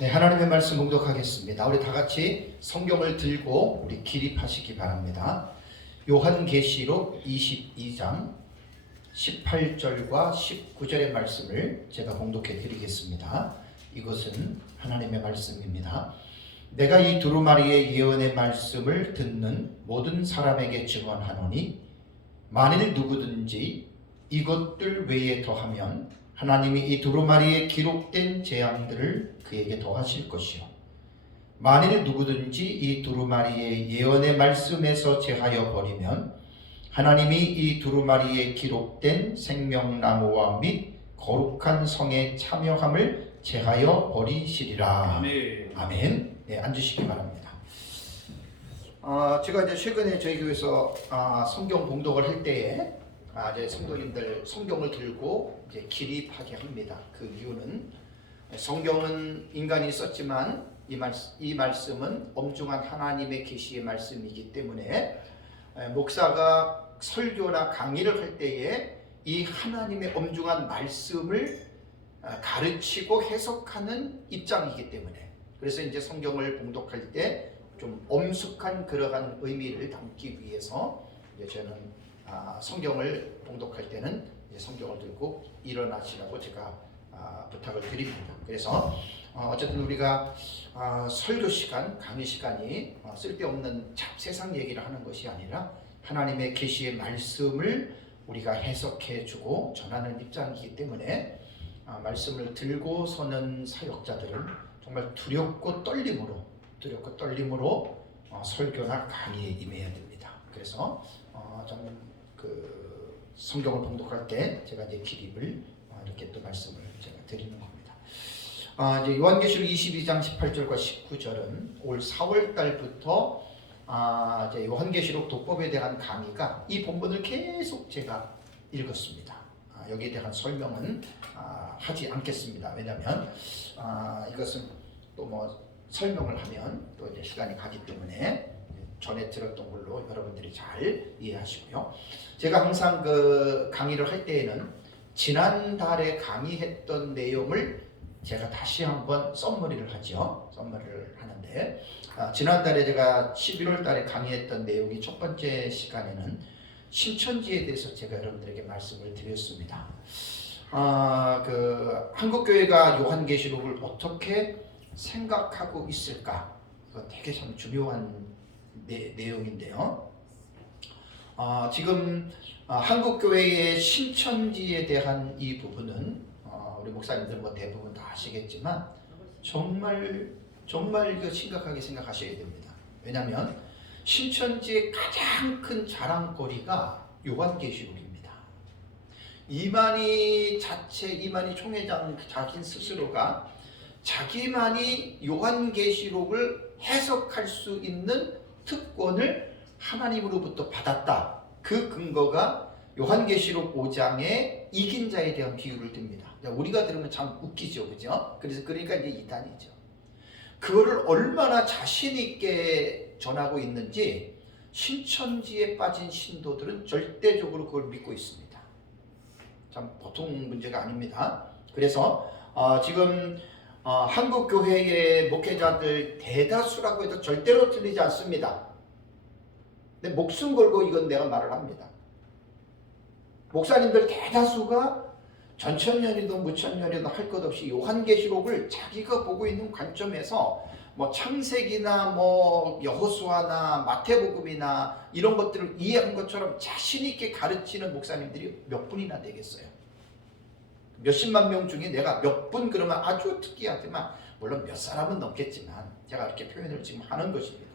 네, 하나님의 말씀 봉독하겠습니다. 우리 다 같이 성경을 들고 우리 기립하시기 바랍니다. 요한계시록 22장 18절과 19절의 말씀을 제가 봉독해 드리겠습니다. 이것은 하나님의 말씀입니다. 내가 이 두루마리의 예언의 말씀을 듣는 모든 사람에게 증언하노니 만일 누구든지 이것들 외에 더하면 하나님이 이 두루마리에 기록된 재앙들을 그에게 더하실 것이요 만일 누구든지 이 두루마리의 예언의 말씀에서 제하여 버리면 하나님이 이 두루마리에 기록된 생명나무와 및 거룩한 성의 참여함을 제하여 버리시리라. 아멘. 아멘. 네, 앉으시기 바랍니다. 제가 이제 최근에 저희 교회에서 성경 봉독을 할 때에 이제 성도님들 성경을 들고 이제 기립하게 합니다. 그 이유는 성경은 인간이 썼지만 이 말씀은 엄중한 하나님의 계시의 말씀이기 때문에 목사가 설교나 강의를 할 때에 이 하나님의 엄중한 말씀을 가르치고 해석하는 입장이기 때문에 그래서 이제 성경을 봉독할 때 좀 엄숙한 그러한 의미를 담기 위해서 이제 저는 성경을 봉독할 때는 이제 성경을 들고 일어나시라고 제가 부탁을 드립니다. 그래서 어쨌든 우리가 설교 시간, 강의 시간이 쓸데없는 세상 얘기를 하는 것이 아니라 하나님의 계시의 말씀을 우리가 해석해주고 전하는 입장이기 때문에 말씀을 들고 서는 사역자들은 정말 두렵고 떨림으로 설교나 강의에 임해야 됩니다. 그래서 저는 그 성경을 봉독할 때 제가 이제 기립을 이렇게 또 말씀을 제가 드리는 겁니다. 이제 요한계시록 22장 18절과 19절은 올 4월 달부터 이제 요한계시록 독법에 대한 강의가 이 본문을 계속 제가 읽었습니다. 여기에 대한 설명은 하지 않겠습니다. 왜냐하면 이것은 또 뭐 설명을 하면 또 이제 시간이 가기 때문에 전에 들었던 걸로 여러분들이 잘 이해하시고요. 제가 항상 그 강의를 할 때에는 지난달에 강의했던 내용을 제가 다시 한번 썸머리를 하죠. 썸머리를 하는데 지난달에 제가 11월 달에 강의했던 내용이 첫 번째 시간에는 신천지에 대해서 제가 여러분들에게 말씀을 드렸습니다. 그 한국교회가 요한계시록을 어떻게 생각하고 있을까? 이거 되게 참 중요한 내용인데요. 지금 한국교회의 신천지에 대한 이 부분은 우리 목사님들 뭐 대부분 다 아시겠지만 정말 이거 심각하게 생각하셔야 됩니다. 왜냐하면 신천지의 가장 큰 자랑거리가 요한계시록입니다. 이만희 총회장 자신 스스로가 자기만이 요한계시록을 해석할 수 있는 특권을 하나님으로부터 받았다. 그 근거가 요한계시록 5장의 이긴 자에 대한 비유를 듭니다. 우리가 들으면 참 웃기죠, 그죠? 그러니까 이제 이단이죠. 그거를 얼마나 자신 있게 전하고 있는지 신천지에 빠진 신도들은 절대적으로 그걸 믿고 있습니다. 참 보통 문제가 아닙니다. 그래서 지금 한국교회의 목회자들 대다수라고 해도 절대로 틀리지 않습니다. 근데 목숨 걸고 이건 내가 말을 합니다. 목사님들 대다수가 전천년이도 무천년이도 할 것 없이 요한계시록을 자기가 보고 있는 관점에서 뭐 창세기나 뭐 여호수아나 마태복음이나 이런 것들을 이해한 것처럼 자신 있게 가르치는 목사님들이 몇 분이나 되겠어요? 몇십만 명 중에 내가 몇 분 그러면 아주 특이하지만 물론 몇 사람은 넘겠지만 제가 이렇게 표현을 지금 하는 것입니다.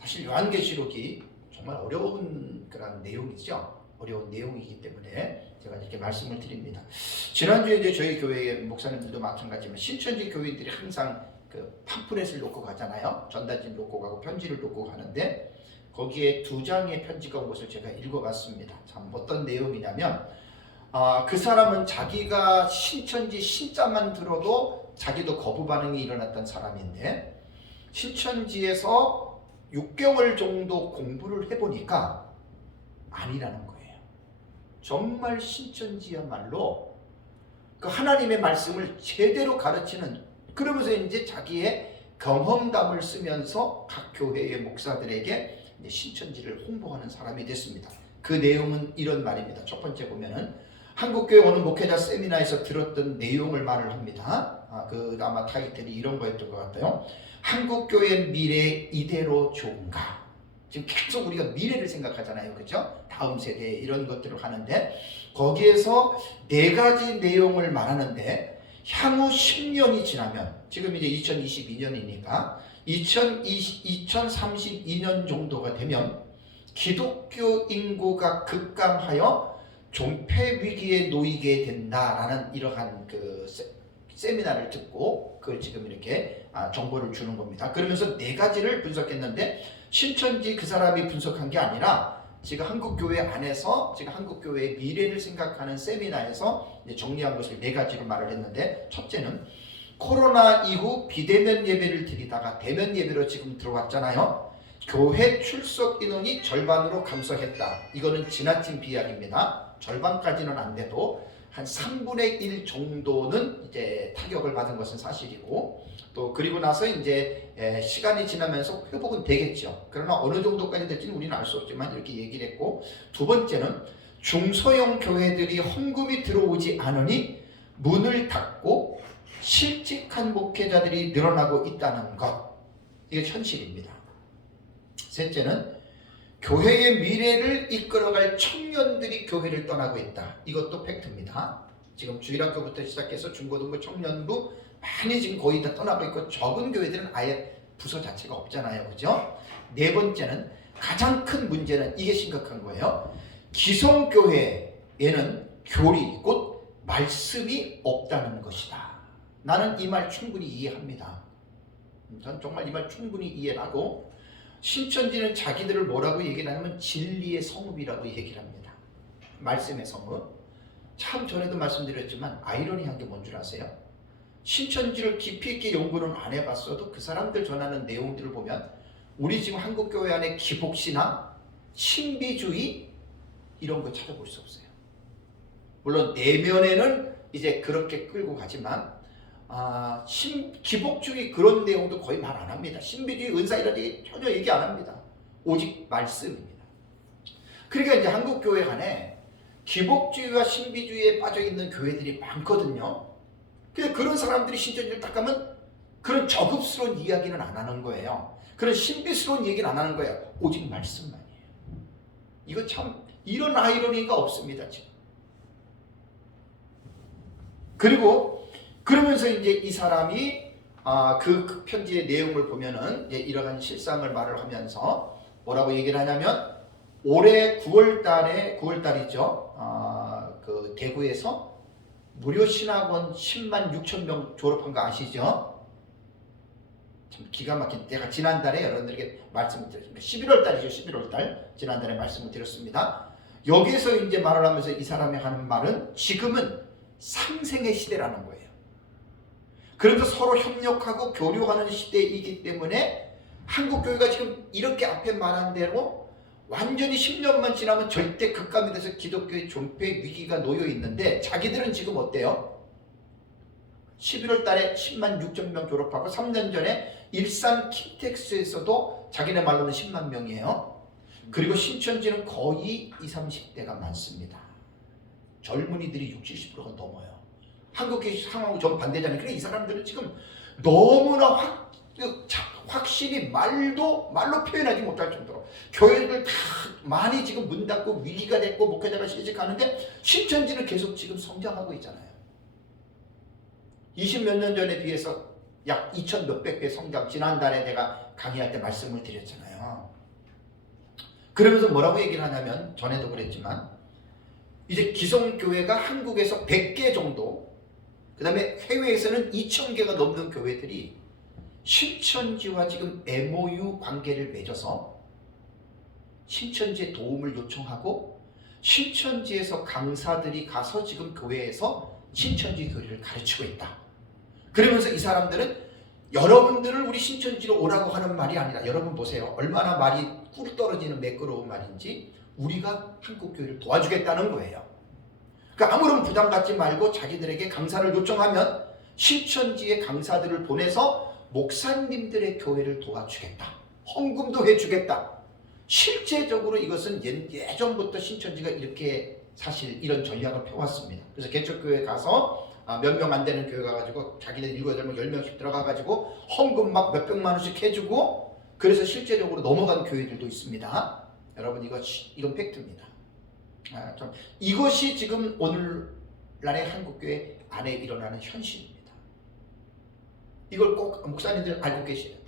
사실 요한계시록이 정말 어려운 그런 내용이죠. 어려운 내용이기 때문에 제가 이렇게 말씀을 드립니다. 지난주에 이제 저희 교회의 목사님들도 마찬가지지만 신천지 교인들이 항상 그 팜플렛을 놓고 가잖아요. 전단지를 놓고 가고 편지를 놓고 가는데 거기에 2장의 편지가 온 것을 제가 읽어봤습니다. 참 어떤 내용이냐면 그 사람은 자기가 신천지 신자만 들어도 자기도 거부 반응이 일어났던 사람인데 신천지에서 6개월 정도 공부를 해보니까 아니라는 거예요. 정말 신천지야말로 그 하나님의 말씀을 제대로 가르치는 그러면서 이제 자기의 경험담을 쓰면서 각 교회의 목사들에게 이제 신천지를 홍보하는 사람이 됐습니다. 그 내용은 이런 말입니다. 첫 번째 보면은 한국교회 오는 목회자 세미나에서 들었던 내용을 말을 합니다. 그 아마 타이틀이 이런 거였던 것 같아요. 한국교회 미래 이대로 좋은가? 지금 계속 우리가 미래를 생각하잖아요. 그죠? 다음 세대 이런 것들을 하는데 거기에서 4가지 내용을 말하는데 향후 10년이 지나면 지금 이제 2022년이니까 2032년 정도가 되면 기독교 인구가 급감하여 존폐 위기에 놓이게 된다라는 이러한 그 세미나를 듣고 그걸 지금 이렇게 정보를 주는 겁니다. 그러면서 4가지를 분석했는데 신천지 그 사람이 분석한 게 아니라 지금 한국교회 안에서 지금 한국교회의 미래를 생각하는 세미나에서 이제 정리한 것을 4가지로 말을 했는데 첫째는 코로나 이후 비대면 예배를 드리다가 대면 예배로 지금 들어왔잖아요. 교회 출석 인원이 절반으로 감소했다. 이거는 지나친 비약입니다. 절반까지는 안 돼도 한 3분의 1 정도는 이제 타격을 받은 것은 사실이고 또 그리고 나서 이제 시간이 지나면서 회복은 되겠죠. 그러나 어느 정도까지 될지는 우리는 알 수 없지만 이렇게 얘기를 했고 두 번째는 중소형 교회들이 헌금이 들어오지 않으니 문을 닫고 실직한 목회자들이 늘어나고 있다는 것. 이게 현실입니다. 셋째는 교회의 미래를 이끌어갈 청년들이 교회를 떠나고 있다. 이것도 팩트입니다. 지금 주일학교부터 시작해서 중고등부, 청년부 많이 지금 거의 다 떠나고 있고 적은 교회들은 아예 부서 자체가 없잖아요. 그죠? 네 번째는 가장 큰 문제는 이게 심각한 거예요. 기성교회에는 교리 곧 말씀이 없다는 것이다. 나는 이 말 충분히 이해합니다. 전 정말 이 말 충분히 이해하고 신천지는 자기들을 뭐라고 얘기를 하냐면 진리의 성읍이라고 얘기를 합니다. 말씀의 성읍. 참 전에도 말씀드렸지만 아이러니한 게 뭔 줄 아세요? 신천지를 깊이 있게 연구는 안 해봤어도 그 사람들 전하는 내용들을 보면 우리 지금 한국교회 안에 기복신앙, 신비주의 이런 거 찾아볼 수 없어요. 물론 내면에는 이제 그렇게 끌고 가지만 기복주의 그런 내용도 거의 말 안 합니다. 신비주의, 은사 이런 얘기 전혀 얘기 안 합니다. 오직 말씀입니다. 그러니까 이제 한국교회 안에 기복주의와 신비주의에 빠져있는 교회들이 많거든요. 근데 그런 사람들이 신천지를 딱 가면 그런 저급스러운 이야기는 안 하는 거예요. 그런 신비스러운 얘기는 안 하는 거예요. 오직 말씀만이에요. 이거 참 이런 아이러니가 없습니다. 지금. 그리고 그러면서 이제 이 사람이 그 편지의 내용을 보면은 이제 이러한 실상을 말을 하면서 뭐라고 얘기를 하냐면 올해 9월달이죠. 그 대구에서 무료 신학원 10만 6천 명 졸업한 거 아시죠? 참 기가 막힌 내가 지난달에 여러분들에게 말씀을 드렸습니다. 11월달이죠. 11월달 지난달에 말씀을 드렸습니다. 여기서 이제 말을 하면서 이 사람이 하는 말은 지금은 상생의 시대라는 거예요. 그래서 서로 협력하고 교류하는 시대이기 때문에 한국교회가 지금 이렇게 앞에 말한 대로 완전히 10년만 지나면 절대 급감이 돼서 기독교의 존폐 위기가 놓여 있는데 자기들은 지금 어때요? 11월 달에 10만 6천 명 졸업하고 3년 전에 일산 킨텍스에서도 자기네 말로는 10만 명이에요. 그리고 신천지는 거의 20, 30대가 많습니다. 젊은이들이 60, 70%가 넘어요. 한국의 상황하고 전 반대잖아요. 그러니까 이 사람들은 지금 너무나 확실히 말로 표현하지 못할 정도로 교회들 다 많이 지금 문 닫고 위기가 됐고 목회자가 실직하는데 신천지는 계속 지금 성장하고 있잖아요. 20몇 년 전에 비해서 약 2천 몇백 배 성장. 지난달에 내가 강의할 때 말씀을 드렸잖아요. 그러면서 뭐라고 얘기를 하냐면 전에도 그랬지만 이제 기성교회가 한국에서 100개 정도, 그 다음에 해외에서는 2,000개가 넘는 교회들이 신천지와 지금 MOU 관계를 맺어서 신천지의 도움을 요청하고 신천지에서 강사들이 가서 지금 교회에서 신천지 교리를 가르치고 있다. 그러면서 이 사람들은 여러분들을 우리 신천지로 오라고 하는 말이 아니라 여러분 보세요. 얼마나 말이 꿀 떨어지는 매끄러운 말인지 우리가 한국교회를 도와주겠다는 거예요. 그러니까 아무런 부담 갖지 말고 자기들에게 강사를 요청하면 신천지의 강사들을 보내서 목사님들의 교회를 도와주겠다. 헌금도 해주겠다. 실제적으로 이것은 예전부터 신천지가 이렇게 사실 이런 전략을 펴왔습니다. 그래서 개척교회 가서 몇 명 안 되는 교회 가가지고 자기네 7, 8명, 10명씩 들어가가지고 헌금 막 몇백만 원씩 해주고 그래서 실제적으로 넘어간 교회들도 있습니다. 여러분 이건 팩트입니다. 이것이 지금 오늘날의 한국교회 안에 일어나는 현실입니다. 이걸 꼭 목사님들 알고 계셔야 돼요.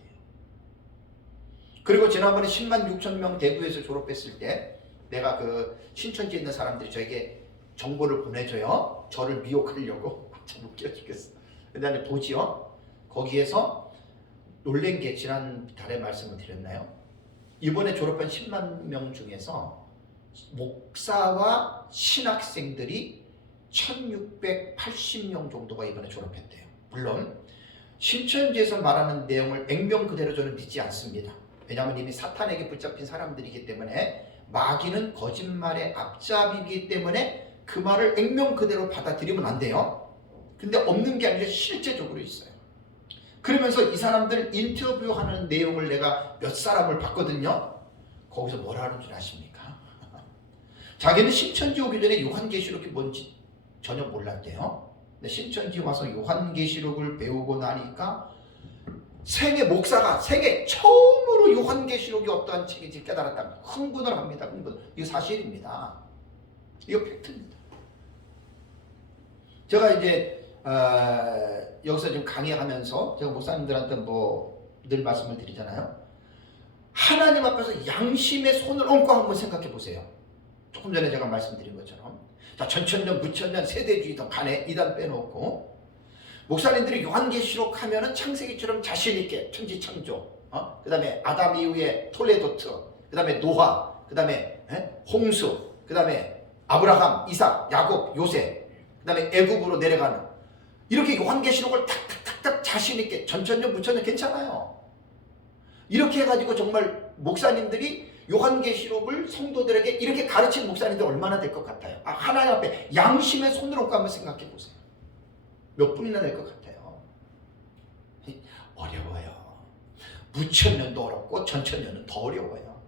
그리고 지난번에 10만 6천 명 대구에서 졸업했을 때 내가 그 신천지에 있는 사람들이 저에게 정보를 보내줘요. 저를 미혹하려고. 참 웃겨 죽겠어. 근데 보지요. 거기에서 놀란 게 지난달에 말씀을 드렸나요? 이번에 졸업한 10만 명 중에서 목사와 신학생들이 1680명 정도가 이번에 졸업했대요. 물론 신천지에서 말하는 내용을 액면 그대로 저는 믿지 않습니다. 왜냐하면 이미 사탄에게 붙잡힌 사람들이기 때문에 마귀는 거짓말의 앞잡이기 때문에 그 말을 액면 그대로 받아들이면 안 돼요. 근데 없는 게 아니라 실제적으로 있어요. 그러면서 이 사람들 인터뷰하는 내용을 내가 몇 사람을 봤거든요. 거기서 뭐라 하는 줄 아십니까? 자기는 신천지 오기 전에 요한계시록이 뭔지 전혀 몰랐대요. 근데 신천지 와서 요한계시록을 배우고 나니까 목사가 생애 처음으로 요한계시록이 어떠한 책인지 깨달았다. 흥분을 합니다. 흥분. 이거 사실입니다. 이거 팩트입니다. 제가 이제 여기서 지금 강의하면서 제가 목사님들한테 늘 말씀을 드리잖아요. 하나님 앞에서 양심의 손을 얹고 한번 생각해 보세요. 조금 전에 제가 말씀드린 것처럼 자, 전천년, 무천년, 세대주의도 간에 이단 빼놓고 목사님들이 요한계시록 하면은 창세기처럼 자신있게 천지창조, 그 다음에 아담 이후에 톨레도트, 그 다음에 노아, 그 다음에 홍수, 그 다음에 아브라함, 이삭, 야곱, 요셉, 그 다음에 애굽으로 내려가는 이렇게 요한계시록을 탁탁탁탁 자신있게 전천년, 무천년 괜찮아요. 이렇게 해가지고 정말 목사님들이 요한계시록을 성도들에게 이렇게 가르친 목사님들 얼마나 될 것 같아요? 하나님 앞에 양심의 손으로 한번 생각해 보세요. 몇 분이나 될 것 같아요? 어려워요. 무천년도 어렵고 전천년은 더 어려워요.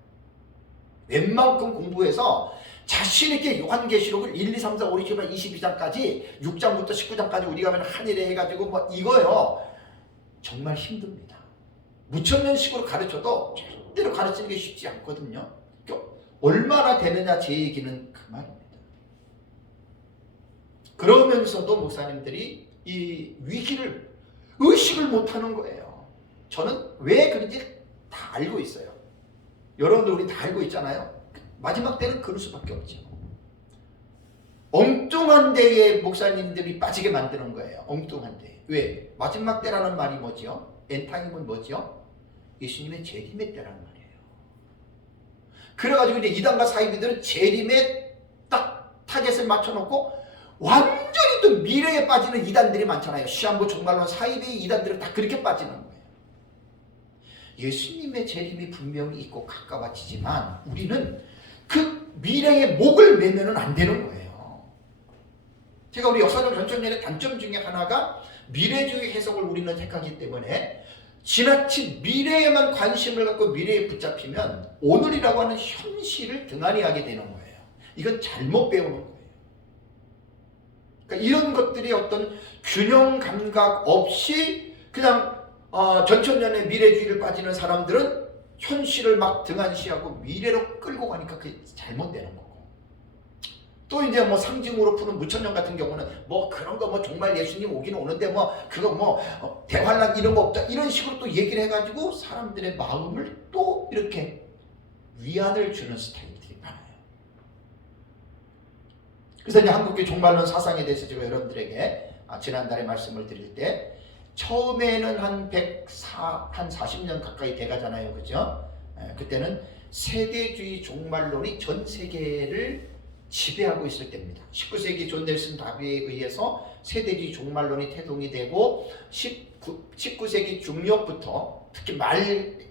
웬만큼 공부해서 자신있게 요한계시록을 1, 2, 3, 4, 5, 6, 7, 8, 22장까지 6장부터 19장까지 우리가 하면 한일에 해가지고 이거요. 정말 힘듭니다. 무천년식으로 가르쳐도 절대로 가르치는 게 쉽지 않거든요. 얼마나 되느냐 제 얘기는 그 말입니다. 그러면서도 목사님들이 이 위기를 의식을 못하는 거예요. 저는 왜 그런지 다 알고 있어요. 여러분들 우리 다 알고 있잖아요. 마지막 때는 그럴 수밖에 없죠. 엉뚱한 데에 목사님들이 빠지게 만드는 거예요. 엉뚱한 데. 왜? 마지막 때라는 말이 뭐지요? 엔타임은 뭐지요? 예수님의 재림의 때라는 말이에요. 그래가지고 이제 이단과 사이비들은 재림에 딱 타겟을 맞춰놓고 완전히 또 미래에 빠지는 이단들이 많잖아요. 시한부 종말론 사이비의 이단들은 다 그렇게 빠지는 거예요. 예수님의 재림이 분명히 있고 가까워지지만 우리는 그 미래의 목을 매면은 안 되는 거예요. 제가 우리 역사적 전천년의 단점 중에 하나가 미래주의 해석을 우리는 택하기 때문에 지나친 미래에만 관심을 갖고 미래에 붙잡히면 오늘이라고 하는 현실을 등한히 하게 되는 거예요. 이건 잘못 배우는 거예요. 그러니까 이런 것들이 어떤 균형 감각 없이 그냥 전천년의 미래주의를 빠지는 사람들은 현실을 막 등한시하고 미래로 끌고 가니까 그게 잘못되는 거고. 또 이제 뭐 상징으로 푸는 무천년 같은 경우는 뭐 그런 거 뭐 정말 예수님 오기는 오는데 뭐 그거 뭐 대환란 이런 거 없다 이런 식으로 또 얘기를 해가지고 사람들의 마음을 또 이렇게 위안을 주는 스타일들이 많아요. 그래서 이제 한국의 종말론 사상에 대해서 제가 여러분들에게 지난달에 말씀을 드릴 때 처음에는 한 40년 가까이 돼가잖아요. 그죠? 그때는 세대주의 종말론이 전 세계를 지배하고 있을 때입니다. 19세기 존 넬슨 다비에 의해서 세대주의 종말론이 태동이 되고 19세기 중엽부터 특히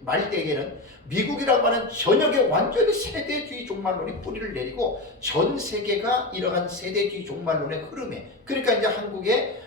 말대에는 미국이라고 하는 전역에 완전히 세대주의 종말론이 뿌리를 내리고 전 세계가 이러한 세대주의 종말론의 흐름에 그러니까 이제 한국의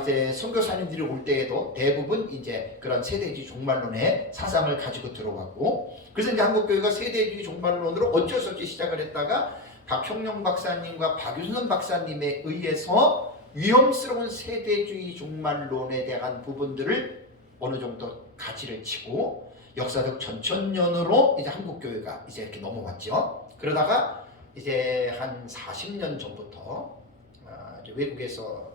이제 선교사님들이 올 때에도 대부분 이제 그런 세대주의 종말론의 사상을 가지고 들어왔고, 그래서 이제 한국교회가 세대주의 종말론으로 어쩔 수 없이 시작을 했다가 박형룡 박사님과 박유선 박사님에 의해서 위험스러운 세대주의 종말론에 대한 부분들을 어느 정도 가지를 치고 역사적 전천년으로 이제 한국교회가 이제 이렇게 넘어왔죠. 그러다가 이제 한 40년 전부터 이제 외국에서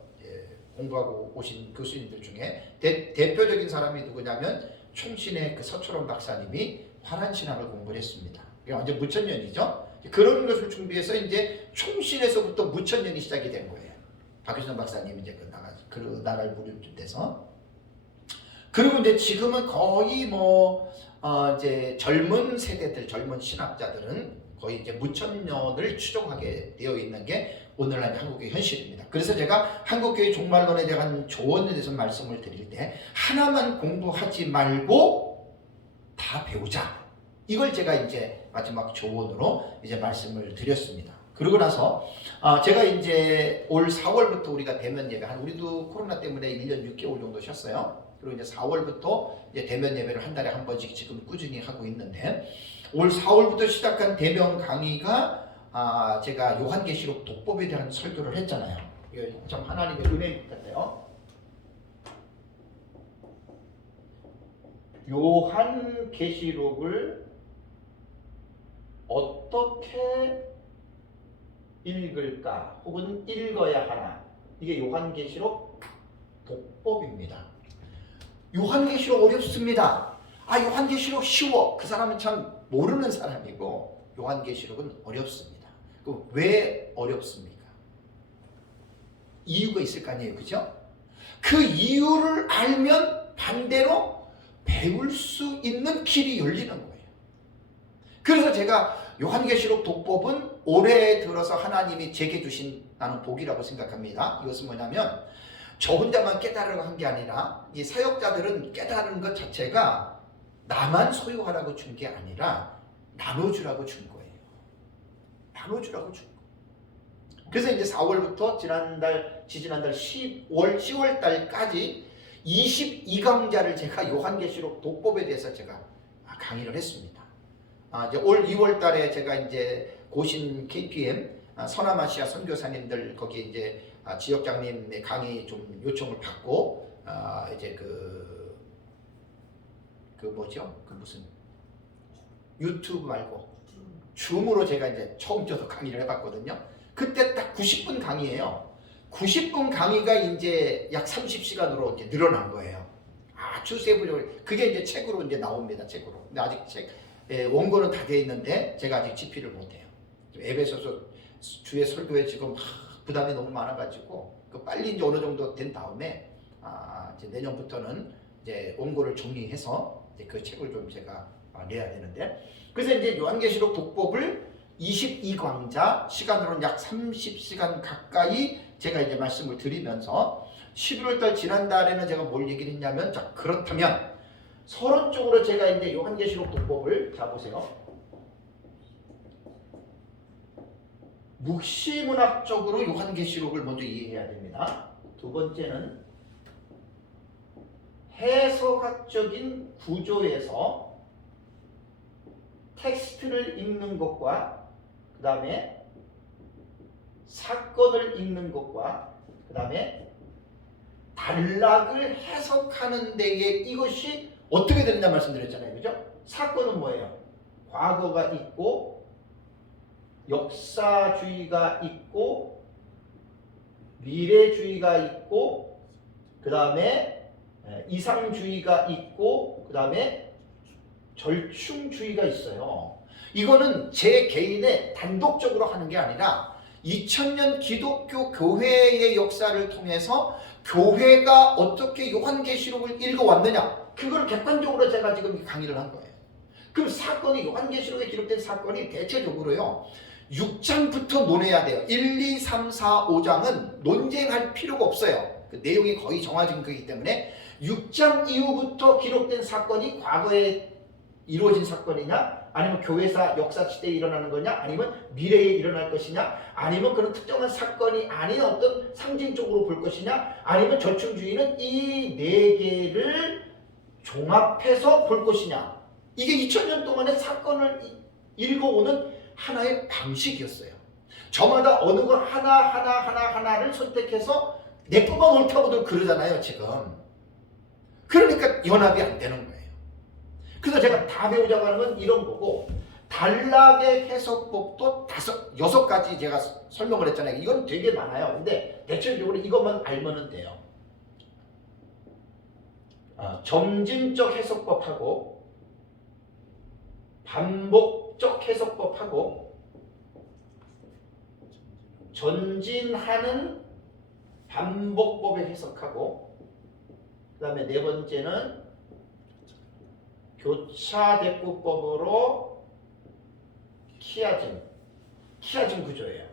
공부하고 오신 교수님들 중에 대표적인 사람이 누구냐면 총신의 그 서초롱 박사님이 화란신학을 공부를 했습니다. 이게 완전 무천년이죠. 그런 것을 준비해서 이제 총신에서부터 무천년이 시작이 된 거예요. 박유선 박사님이 이제 그 나라를 무릎 돼서. 그리고 이제 지금은 거의 이제 젊은 세대들, 젊은 신학자들은 거의 이제 무천년을 추종하게 되어 있는 게 오늘날 한국의 현실입니다. 그래서 제가 한국교회 종말론에 대한 조언에 대해서 말씀을 드릴 때 하나만 공부하지 말고 다 배우자. 이걸 제가 이제 마지막 조언으로 이제 말씀을 드렸습니다. 그러고 나서 제가 이제 올 4월부터 우리가 대면 예배, 우리도 코로나 때문에 1년 6개월 정도 쉬었어요. 그리고 이제 4월부터 이제 대면 예배를 한 달에 한 번씩 지금 꾸준히 하고 있는데, 올 4월부터 시작한 대면 강의가 제가 요한계시록 독법에 대한 설교를 했잖아요. 이거 참 하나님의 은혜 같아요. 요한계시록을 어떻게 읽을까 혹은 읽어야 하나, 이게 요한계시록 독법입니다. 요한계시록 어렵습니다. 요한계시록 쉬워. 그 사람은 참 모르는 사람이고, 요한계시록은 어렵습니다. 그럼 왜 어렵습니까? 이유가 있을 거 아니에요, 그죠? 그 이유를 알면 반대로 배울 수 있는 길이 열리는 거예요. 그래서 제가 요한계시록 독법은 올해 들어서 하나님이 제게 주신 나는 복이라고 생각합니다. 이것은 뭐냐면 저 혼자만 깨달으려고 한 게 아니라 이 사역자들은 깨달은 것 자체가 나만 소유하라고 준 게 아니라 나눠주라고 준 거예요. 나눠주라고 준 거예요. 그래서 이제 4월부터 지지난달 10월 달까지 22강좌를 제가 요한계시록 독법에 대해서 제가 강의를 했습니다. 이제 올 2월 달에 제가 이제 고신 KPM 서남아시아 선교사님들 거기 이제 지역장님의 강의 좀 요청을 받고 이제 무슨 유튜브 말고 줌으로 제가 이제 처음 저도 강의를 해봤거든요. 그때 딱 90분 강의예요. 90분 강의가 이제 약 30시간으로 이제 늘어난 거예요. 아주 세부적으로. 그게 이제 책으로 이제 나옵니다. 책으로. 근데 아직 원고는 다 되어 있는데 제가 아직 집필을 못해요. 앱에서 주의 설교에 지금 부담이 너무 많아가지고 빨리 이제 어느 정도 된 다음에 이제 내년부터는 이제 원고를 정리해서 이제 그 책을 좀 제가 내야 되는데, 그래서 이제 요한계시록 독법을 22강좌 시간으로는 약 30시간 가까이 제가 이제 말씀을 드리면서 11월달 지난달에는 제가 뭘 얘기를 했냐면, 자 그렇다면 서론적으로 제가 이제 요한계시록 독법을 자 보세요. 묵시문학적으로 요한계시록을 먼저 이해해야 됩니다. 두 번째는 해석학적인 구조에서 텍스트를 읽는 것과 그 다음에 사건을 읽는 것과 그 다음에 단락을 해석하는 데에 이것이 어떻게 되느냐 말씀드렸잖아요. 그죠? 사건은 뭐예요? 과거가 있고 역사주의가 있고 미래주의가 있고 그 다음에 이상주의가 있고 그 다음에 절충주의가 있어요. 이거는 제 개인의 단독적으로 하는 게 아니라 2000년 기독교 교회의 역사를 통해서 교회가 어떻게 요한계시록을 읽어왔느냐, 그걸 객관적으로 제가 지금 강의를 한 거예요. 그럼 사건이 요한계시록에 기록된 사건이 대체적으로요 6장부터 논해야 돼요. 1, 2, 3, 4, 5장은 논쟁할 필요가 없어요. 그 내용이 거의 정해진 거기 때문에 6장 이후부터 기록된 사건이 과거에 이루어진 사건이냐, 아니면 교회사 역사 시대에 일어나는 거냐, 아니면 미래에 일어날 것이냐, 아니면 그런 특정한 사건이 아닌 어떤 상징적으로 볼 것이냐, 아니면 절충주의는 이 네 개를 종합해서 볼 것이냐. 이게 2000년 동안의 사건을 읽어오는 하나의 방식이었어요. 저마다 어느 거 하나를 선택해서 내 것만 옳다고들 그러잖아요, 지금. 그러니까 연합이 안 되는 거예요. 그래서 제가 다 배우자고 하는 건 이런 거고, 단락의 해석법도 6가지 제가 설명을 했잖아요. 이건 되게 많아요. 근데 대체적으로 이것만 알면 돼요. 점진적 해석법하고 반복적 해석법하고 전진하는 반복법의 해석하고, 그 다음에 네 번째는 교차대꾸법으로 키아진 구조예요.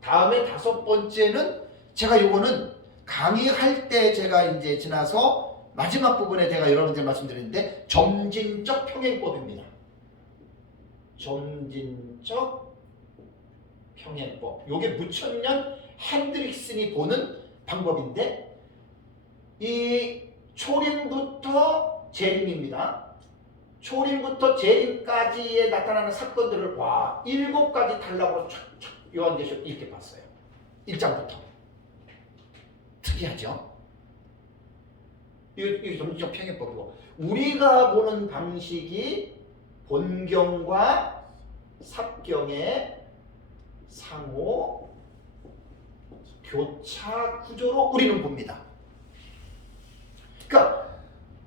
다음에 5번째는 제가 요거는 강의할 때 제가 이제 지나서 마지막 부분에 제가 여러분들 말씀드렸는데 점진적 평행법입니다. 점진적 평행법. 요게 무천년 핸드릭슨이 보는 방법인데, 이 초림부터 재림입니다. 초림부터 재림까지에 나타나는 사건들을 7가지 단락으로 촥촥 요한계시록 이렇게 봤어요. 1장부터. 특이하죠? 이게 점진적 평행법이고, 우리가 보는 방식이 본경과 삽경의 상호 교차 구조로 우리는 봅니다. 그러니까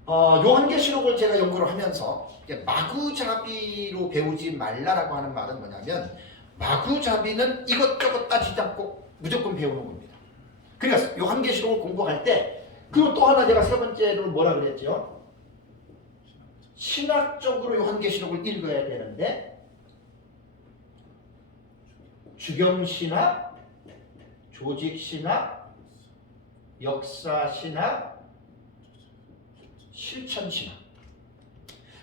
요한계시록을 제가 연구를 하면서 마구잡이로 배우지 말라라고 하는 말은 뭐냐면, 마구잡이는 이것저것 따지지 않고 무조건 배우는 겁니다. 그러니까 요한계시록을 공부할 때, 그리고 또 하나 제가 3번째로 뭐라 그랬죠? 신학적으로 요한계시록을 읽어야 되는데, 주경신학, 조직신학, 역사신학, 실천신학.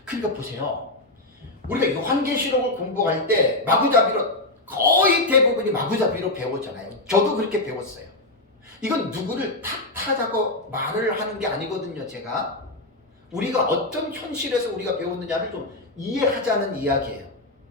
그러니까 보세요. 우리가 요한계시록을 공부할 때 마구잡이로, 거의 대부분이 마구잡이로 배웠잖아요. 저도 그렇게 배웠어요. 이건 누구를 탓하자고 말을 하는 게 아니거든요, 제가. 우리가 어떤 현실에서 우리가 배웠느냐를 좀 이해하자는 이야기예요.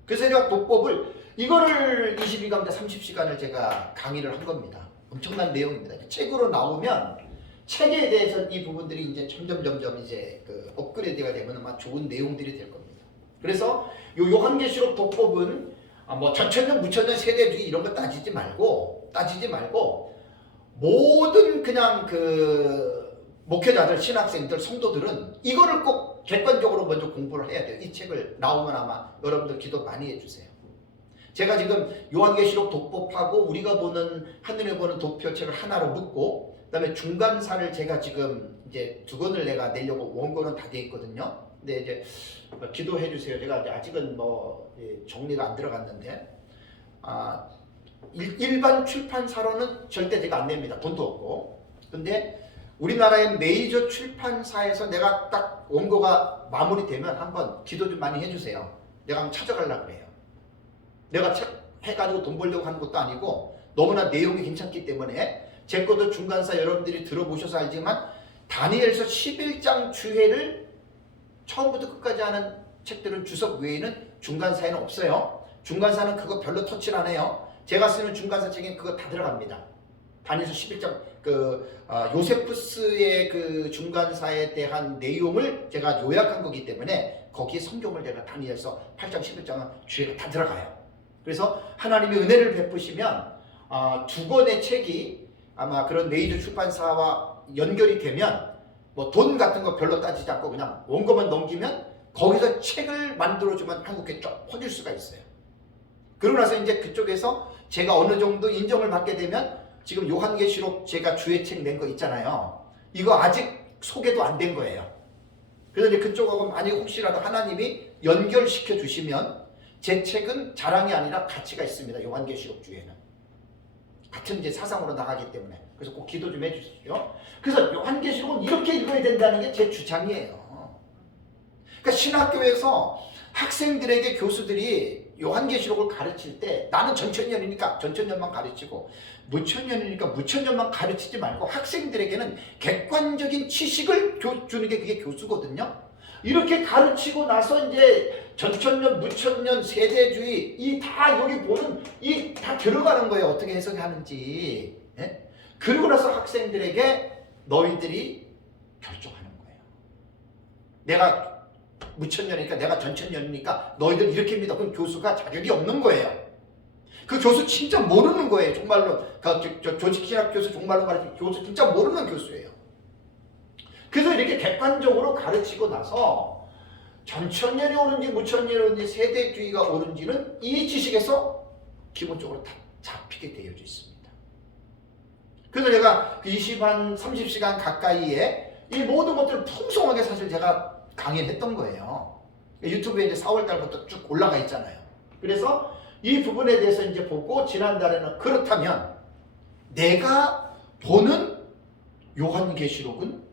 그래서 제가 독법을, 이거를 22강좌 30시간을 제가 강의를 한 겁니다. 엄청난 내용입니다. 책으로 나오면 책에 대해서 이 부분들이 이제 점점 이제 그 업그레이드가 되면 아마 좋은 내용들이 될 겁니다. 그래서 요 요한계시록 독법은 뭐 전천년, 무천년, 세대주의 이런 거 따지지 말고 모든 그냥 그 목회자들, 신학생들, 성도들은 이거를 꼭 객관적으로 먼저 공부를 해야 돼요. 이 책을 나오면 아마 여러분들 기도 많이 해주세요. 제가 지금 요한계시록 독법하고 우리가 보는 하늘에 보는 도표책을 하나로 묶고, 그다음에 중간사를 제가 지금 이제 2권을 내가 내려고, 원고는 다 돼 있거든요. 근데 이제 기도해 주세요. 제가 아직은 뭐 정리가 안 들어갔는데, 일반 출판사로는 절대 제가 안 냅니다. 돈도 없고. 근데 우리나라의 메이저 출판사에서 내가 딱 원고가 마무리되면 한번 기도 좀 많이 해주세요. 내가 한번 찾아가려고 그래요. 내가 책 해가지고 돈 벌려고 하는 것도 아니고, 너무나 내용이 괜찮기 때문에. 제 것도 중간사 여러분들이 들어보셔서 알지만, 다니엘서 11장 주해를 처음부터 끝까지 하는 책들은 주석 외에는 중간사에는 없어요. 중간사는 그거 별로 터치를 안 해요. 제가 쓰는 중간사 책엔 그거 다 들어갑니다. 다니엘서 11장 요세푸스의 그 중간사에 대한 내용을 제가 요약한 거기 때문에 거기에 성경을 제가 다니엘서 8장 11장은 주해가 다 들어가요. 그래서 하나님의 은혜를 베푸시면 2권의 책이 아마 그런 메이저 출판사와 연결이 되면 뭐 돈 같은 거 별로 따지지 않고 그냥 원고만 넘기면 거기서 책을 만들어주면 한국에 쫙 퍼질 수가 있어요. 그러고 나서 이제 그쪽에서 제가 어느 정도 인정을 받게 되면, 지금 요한계시록 제가 주해책 낸 거 있잖아요. 이거 아직 소개도 안 된 거예요. 그래서 이제 그쪽하고 만약 혹시라도 하나님이 연결시켜 주시면 제 책은 자랑이 아니라 가치가 있습니다. 요한계시록 주에는 같은 이제 사상으로 나가기 때문에. 그래서 꼭 기도 좀 해주시죠. 그래서 요한계시록은 이렇게 읽어야 된다는 게 제 주장이에요. 그러니까 신학교에서 학생들에게 교수들이 요한계시록을 가르칠 때 나는 전천년이니까 전천년만 가르치고 무천년이니까 무천년만 가르치지 말고 학생들에게는 객관적인 지식을 주는 게 그게 교수거든요. 이렇게 가르치고 나서 이제 전천년, 무천년, 세대주의 이 다 여기 보는 이 다 들어가는 거예요. 어떻게 해석하는지. 예? 그러고 나서 학생들에게 너희들이 결정하는 거예요. 내가 무천년이니까 내가 전천년이니까 너희들 이렇게 믿어. 그럼 교수가 자격이 없는 거예요. 그 교수 진짜 모르는 거예요. 정말로 조직신학 교수 정말로 가르치는 교수 진짜 모르는 교수예요. 그래서 이렇게 객관적으로 가르치고 나서 전천년이 옳은지 무천년이 옳은지 세대주의가 옳은지는 이 지식에서 기본적으로 다 잡히게 되어져 있습니다. 그래서 제가 20한 30시간 가까이에 이 모든 것들을 풍성하게 사실 제가 강의를 했던 거예요. 유튜브에 이제 4월 달부터 쭉 올라가 있잖아요. 그래서 이 부분에 대해서 이제 보고 지난달에는 그렇다면 내가 보는 요한계시록은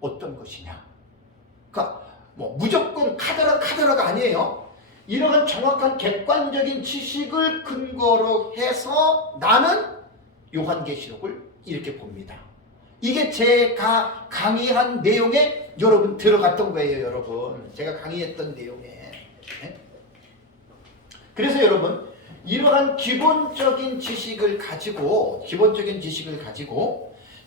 어떤 것이냐? 그러니까 뭐 무조건 카더라가 아니에요. 이러한 정확한 객관적인 지식을 근거로 해서 나는 요한계시록을 이렇게 봅니다. 이게 제가 강의한 내용에 여러분 들어갔던 거예요. 여러분 제가 강의했던 내용에. 네? 그래서 여러분 이러한 기본적인 지식을 가지고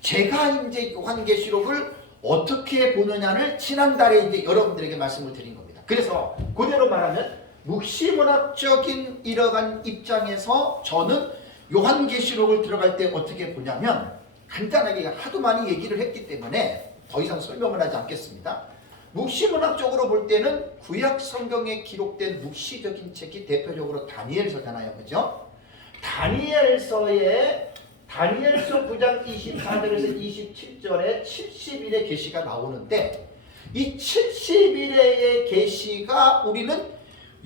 제가 이제 요한계시록을 어떻게 보느냐를 지난달에 이제 여러분들에게 말씀을 드린 겁니다. 그래서 그대로 말하면 묵시문학적인 이러한 입장에서 저는 요한계시록을 들어갈 때 어떻게 보냐면 간단하게 하도 많이 얘기를 했기 때문에 더 이상 설명을 하지 않겠습니다. 묵시문학적으로 볼 때는 구약 성경에 기록된 묵시적인 책이 대표적으로 다니엘서잖아요. 그죠? 다니엘서 9장 24절에서 27절에 70일의 계시가 나오는데 이 70일의 계시가 우리는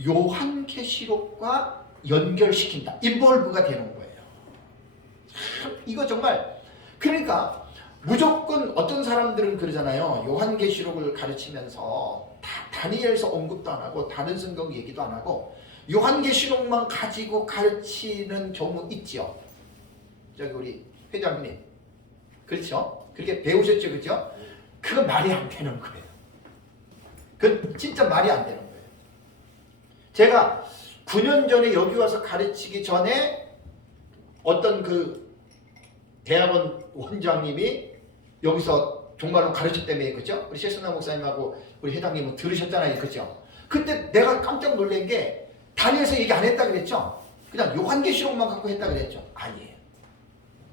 요한계시록과 연결시킨다. 인볼브가 되는 거예요. 이거 정말 그러니까 무조건 어떤 사람들은 그러잖아요. 요한계시록을 가르치면서 다니엘서 언급도 안 하고 다른 성경 얘기도 안 하고 요한계시록만 가지고 가르치는 경우 있죠. 저기 우리 회장님 그렇죠? 그렇게 배우셨죠, 그죠? 그거 말이 안 되는 거예요. 그 진짜 말이 안 되는 거예요. 제가 9년 전에 여기 와서 가르치기 전에 어떤 그 대학원 원장님이 여기서 종말론 가르쳤다며, 그죠? 우리谢순남 목사님하고 우리 회장님은 들으셨잖아요, 그죠? 그때 내가 깜짝 놀란 게 다니엘서 얘기 안 했다 그랬죠? 그냥 요한계시록만 갖고 했다 그랬죠? 아니에요.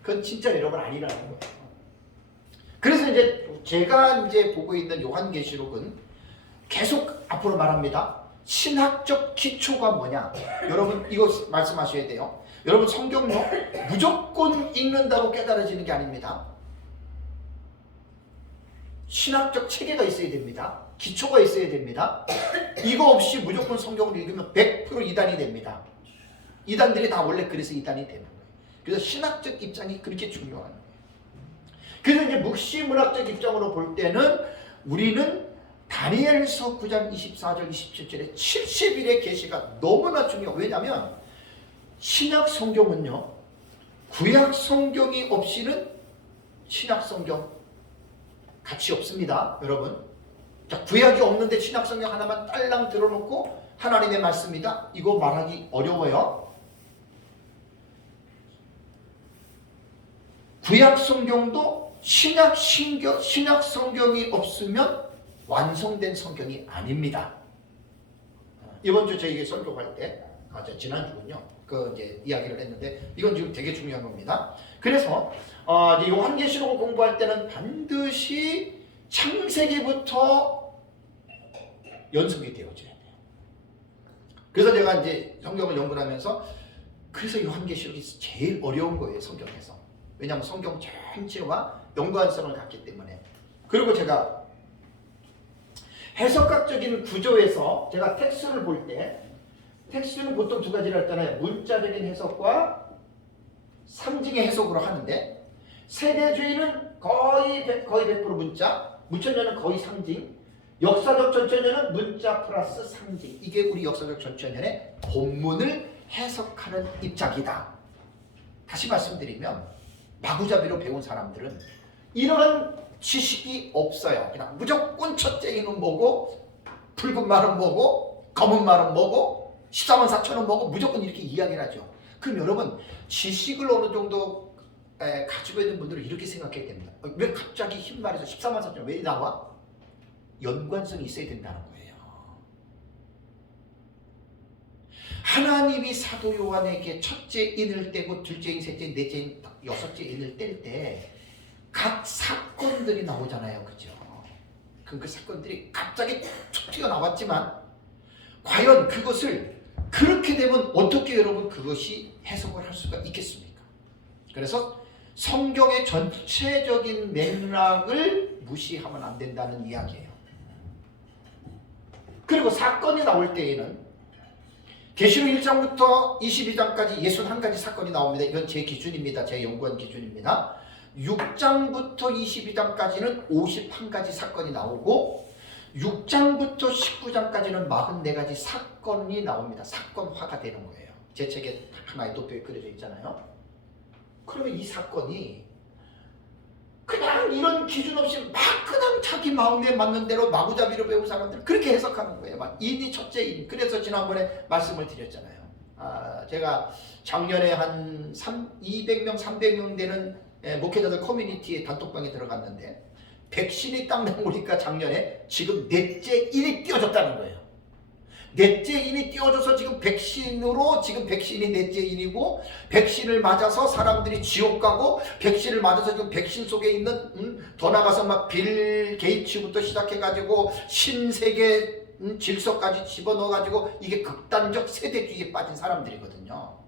그건 진짜 여러분 아니라는 거예요. 그래서 이제 제가 이제 보고 있는 요한계시록은 계속 앞으로 말합니다. 신학적 기초가 뭐냐? 여러분 이거 말씀하셔야 돼요. 여러분 성경요 무조건 읽는다고 깨달아지는 게 아닙니다. 신학적 체계가 있어야 됩니다. 기초가 있어야 됩니다. 이거 없이 무조건 성경을 읽으면 100% 이단이 됩니다. 이단들이 다 원래 그래서 이단이 되는 거예요. 그래서 신학적 입장이 그렇게 중요한 거예요. 그래서 이제 묵시문학적 입장으로 볼 때는 우리는 다니엘서 9장 24절 27절에 70일의 계시가 너무나 중요해요. 왜냐하면 신약 성경은요 구약 성경이 없이는 신약 성경 가치 없습니다. 여러분 자, 구약이 없는데 신약 성경 하나만 딸랑 들어놓고 하나님의 말씀이다 이거 말하기 어려워요. 구약 성경도 신약 성경이 없으면 완성된 성경이 아닙니다. 이번 주 저희가 설교할 때, 지난주군요. 그 이제 이야기를 했는데 이건 지금 되게 중요한 겁니다. 그래서 이제 요한계시록을 공부할 때는 반드시 창세기부터 연습이 되어져야 돼요. 그래서 제가 이제 성경을 연구를 하면서 그래서 요한계시록이 제일 어려운 거예요, 성경에서. 왜냐하면 성경 전체와 연관성을 갖기 때문에. 그리고 제가 해석학적인 구조에서 제가 텍스트를 볼 때 텍스트는 보통 두 가지를 했잖아요. 문자적인 해석과 상징의 해석으로 하는데 세대주의는 거의 100% 문자, 무천년은 거의 상징. 역사적 전천년은 문자 플러스 상징. 이게 우리 역사적 전천년의 본문을 해석하는 입장이다. 다시 말씀드리면 마구잡이로 배운 사람들은 이런 지식이 없어요. 그냥 무조건 첫째 인은 뭐고 붉은 말은 뭐고 검은 말은 뭐고 14만 4천은 뭐고 무조건 이렇게 이야기를 하죠. 그럼 여러분 지식을 어느 정도 가지고 있는 분들은 이렇게 생각해야 됩니다. 왜 갑자기 흰 말에서 14만 4천 왜 나와? 연관성이 있어야 된다는 거예요. 하나님이 사도 요한에게 첫째 인을 떼고 둘째 인, 셋째 인, 넷째 인, 여섯째 인을 뗄 때 각 사건들이 나오잖아요. 그죠? 그 사건들이 갑자기 툭 튀어나왔지만 과연 그것을 그렇게 되면 어떻게 여러분 그것이 해석을 할 수가 있겠습니까? 그래서 성경의 전체적인 맥락을 무시하면 안 된다는 이야기예요. 그리고 사건이 나올 때에는 계시록 1장부터 22장까지 61가지 사건이 나옵니다. 이건 제 기준입니다. 제 연구한 기준입니다. 6장부터 22장까지는 51가지 사건이 나오고 6장부터 19장까지는 44가지 사건이 나옵니다. 사건화가 되는 거예요. 제 책에 하나의 도표에 그려져 있잖아요. 그러면 이 사건이 그냥 이런 기준 없이 막 그냥 자기 마음에 맞는 대로 마구잡이로 배운 사람들 그렇게 해석하는 거예요. 막 인이 첫째 인. 그래서 지난번에 말씀을 드렸잖아요. 제가 작년에 한 200명, 300명 되는 목회자들 커뮤니티에 단톡방에 들어갔는데 백신이 딱 나오니까 작년에 지금 넷째 인이 띄워졌다는 거예요. 넷째 인이 띄워져서 지금 백신으로 지금 백신이 넷째 인이고 백신을 맞아서 사람들이 지옥 가고 백신을 맞아서 지금 백신 속에 있는 더 나가서 막 빌 게이츠부터 시작해가지고 신세계 질서까지 집어넣어가지고 이게 극단적 세대주의에 빠진 사람들이거든요.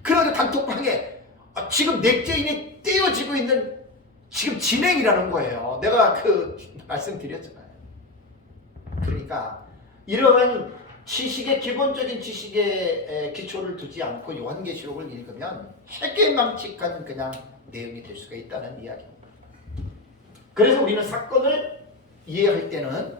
그런데 단톡방에 지금 넷째 인이 띄워지고 있는 지금 진행이라는 거예요. 내가 그 말씀드렸잖아요. 그러니까 이러한 지식의 기본적인 지식의 기초를 두지 않고 요한계시록을 읽으면 해괴망측한 그냥 내용이 될 수가 있다는 이야기입니다. 그래서 우리는 사건을 이해할 때는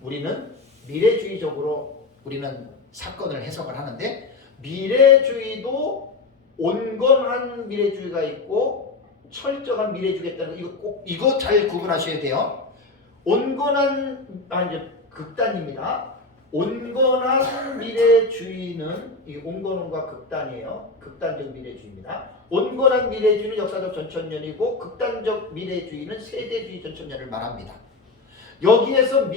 우리는 미래주의적으로 우리는 사건을 해석을 하는데 미래주의도 온건한 미래주의가 있고 철저한 미래주의가 있다는 거 이거 잘 구분하셔야 돼요. 온건한 이제 극단입니다. 온건한 미래주의는 이 온건함과 극단이에요. 극단적 미래주의입니다. 온건한 미래주의는 역사적 전천년이고 극단적 미래주의는 세대주의 전천년을 말합니다. 여기에서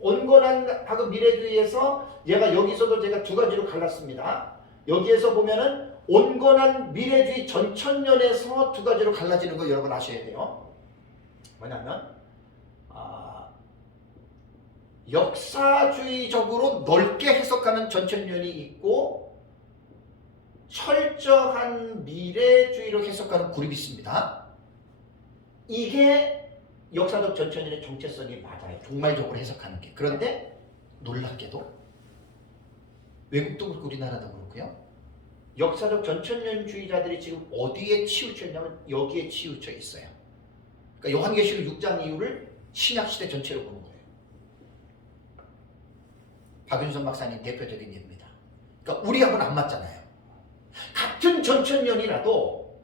온건한 하고 미래주의에서 여기서도 제가 두 가지로 갈랐습니다. 여기에서 보면은 온건한 미래주의 전천년에서 두 가지로 갈라지는 거 여러분 아셔야 돼요. 뭐냐면 역사주의적으로 넓게 해석하는 전천년이 있고 철저한 미래주의로 해석하는 그룹이 있습니다. 이게 역사적 전천년의 정체성이 맞아요. 종말적으로 해석하는 게. 그런데 놀랍게도 외국도 그렇고 우리나라도 그렇고요. 역사적 전천년주의자들이 지금 어디에 치우쳐 있냐면 여기에 치우쳐 있어요. 그러니까 요한계시록 6장 이후를 신약시대 전체로 보는 거예요. 박윤선 박사님 대표적인 예입니다. 그러니까 우리하고는 안 맞잖아요. 같은 전천년이라도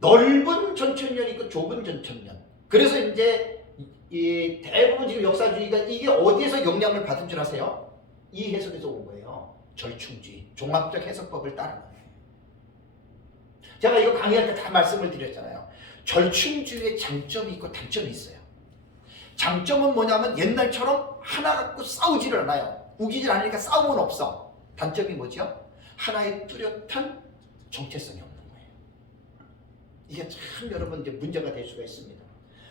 넓은 전천년이 있고 좁은 전천년. 그래서 이제 이 대부분 지금 역사주의가 이게 어디에서 영향을 받은 줄 아세요? 이 해석에서 온 거예요. 절충주의, 종합적 해석법을 따르는 거예요. 제가 이거 강의할 때 다 말씀을 드렸잖아요. 절충주의의 장점이 있고 단점이 있어요. 장점은 뭐냐면 옛날처럼 하나 갖고 싸우지를 않아요. 우기질 않으니까 싸움은 없어. 단점이 뭐죠? 하나의 뚜렷한 정체성이 없는 거예요. 이게 참 여러분 이제 문제가 될 수가 있습니다.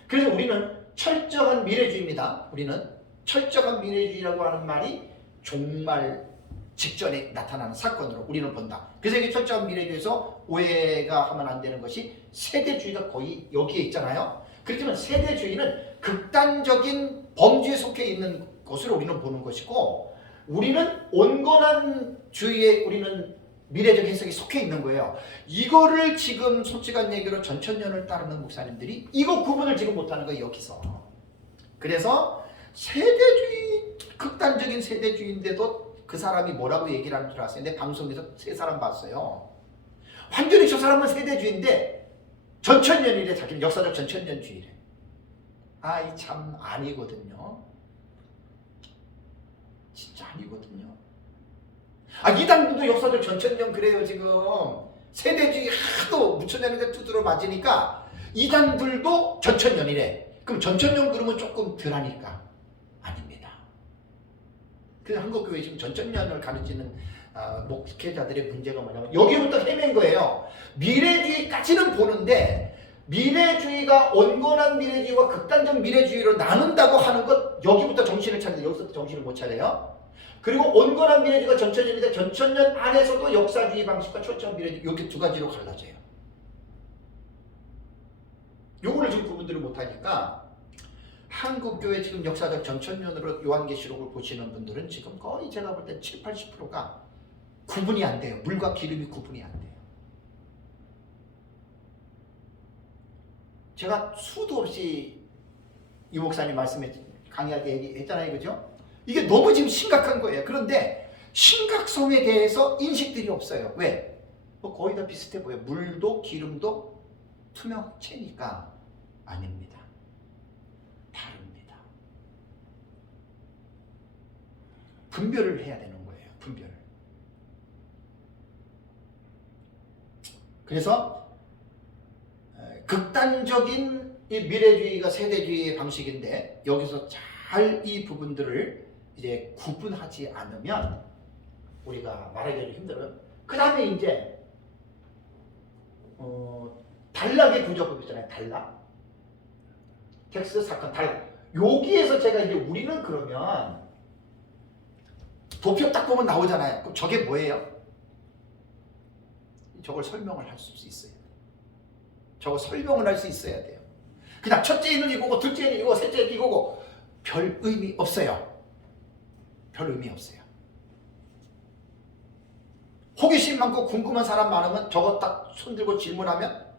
그래서 우리는 철저한 미래주의입니다. 우리는 철저한 미래주의라고 하는 말이 종말 직전에 나타나는 사건으로 우리는 본다. 그래서 이게 철저한 미래주의에서 오해가 하면 안 되는 것이 세대주의가 거의 여기에 있잖아요. 그렇지만 세대주의는 극단적인 범주에 속해 있는 것으로 우리는 보는 것이고 우리는 온건한 주의에 우리는 미래적 해석이 속해 있는 거예요. 이거를 지금 솔직한 얘기로 전천년을 따르는 목사님들이 이거 구분을 지금 못하는 거예요. 여기서. 그래서 세대주의, 극단적인 세대주의인데도 그 사람이 뭐라고 얘기를 하는 줄 아세요? 내 방송에서 세 사람 봤어요. 완전히 저 사람은 세대주의인데 전천년이래. 자기는 역사적 전천년주의래. 아이 참 아니거든요. 진짜 아니거든요. 이단들도 역사적 전천년 그래요. 지금 세대주의 하도 무천년인데 두드러 맞으니까 이단들도 전천년이래. 그럼 전천년 그러면 조금 덜하니까 아닙니다. 그래서 한국교회 지금 전천년을 가르치는 목회자들의 문제가 뭐냐면 여기부터 헤맨 거예요. 미래주의까지는 보는데 미래주의가 온건한 미래주의와 극단적 미래주의로 나눈다고 하는 것 여기부터 정신을 차리는데 여기서부터 정신을 못 차려요. 그리고 온건한 미래주의가 전천년인데 전천년 안에서도 역사주의 방식과 초점 미래주의 이렇게 두 가지로 갈라져요. 요거를 지금 구분들을 못하니까 한국교회 지금 역사적 전천년으로 요한계시록을 보시는 분들은 지금 거의 제가 볼 때 70, 80%가 구분이 안 돼요. 물과 기름이 구분이 안 돼요. 제가 수도 없이 이 목사님 말씀에 강의할 때 얘기했잖아요. 그죠? 이게 너무 지금 심각한 거예요. 그런데 심각성에 대해서 인식들이 없어요. 왜? 거의 다 비슷해 보여요. 물도 기름도 투명체니까 아닙니다. 다릅니다. 분별을 해야 되는 거예요. 분별을. 그래서 극단적인 이 미래주의가 세대주의의 방식인데 여기서 잘 이 부분들을 이제 구분하지 않으면 우리가 말하기가 힘들어요. 그 다음에 이제 단락의 구조법 있잖아요. 단락. 텍스트 사건 단락. 여기에서 제가 이제 우리는 그러면 도표 딱 보면 나오잖아요. 그럼 저게 뭐예요? 저걸 설명을 할 수 있어요. 저거 설명을 할 수 있어야 돼요. 그냥 첫째는 이거고 둘째는 이거고 셋째는 이거고 별 의미 없어요. 별 의미 없어요. 호기심 많고 궁금한 사람 많으면 저거 딱 손들고 질문하면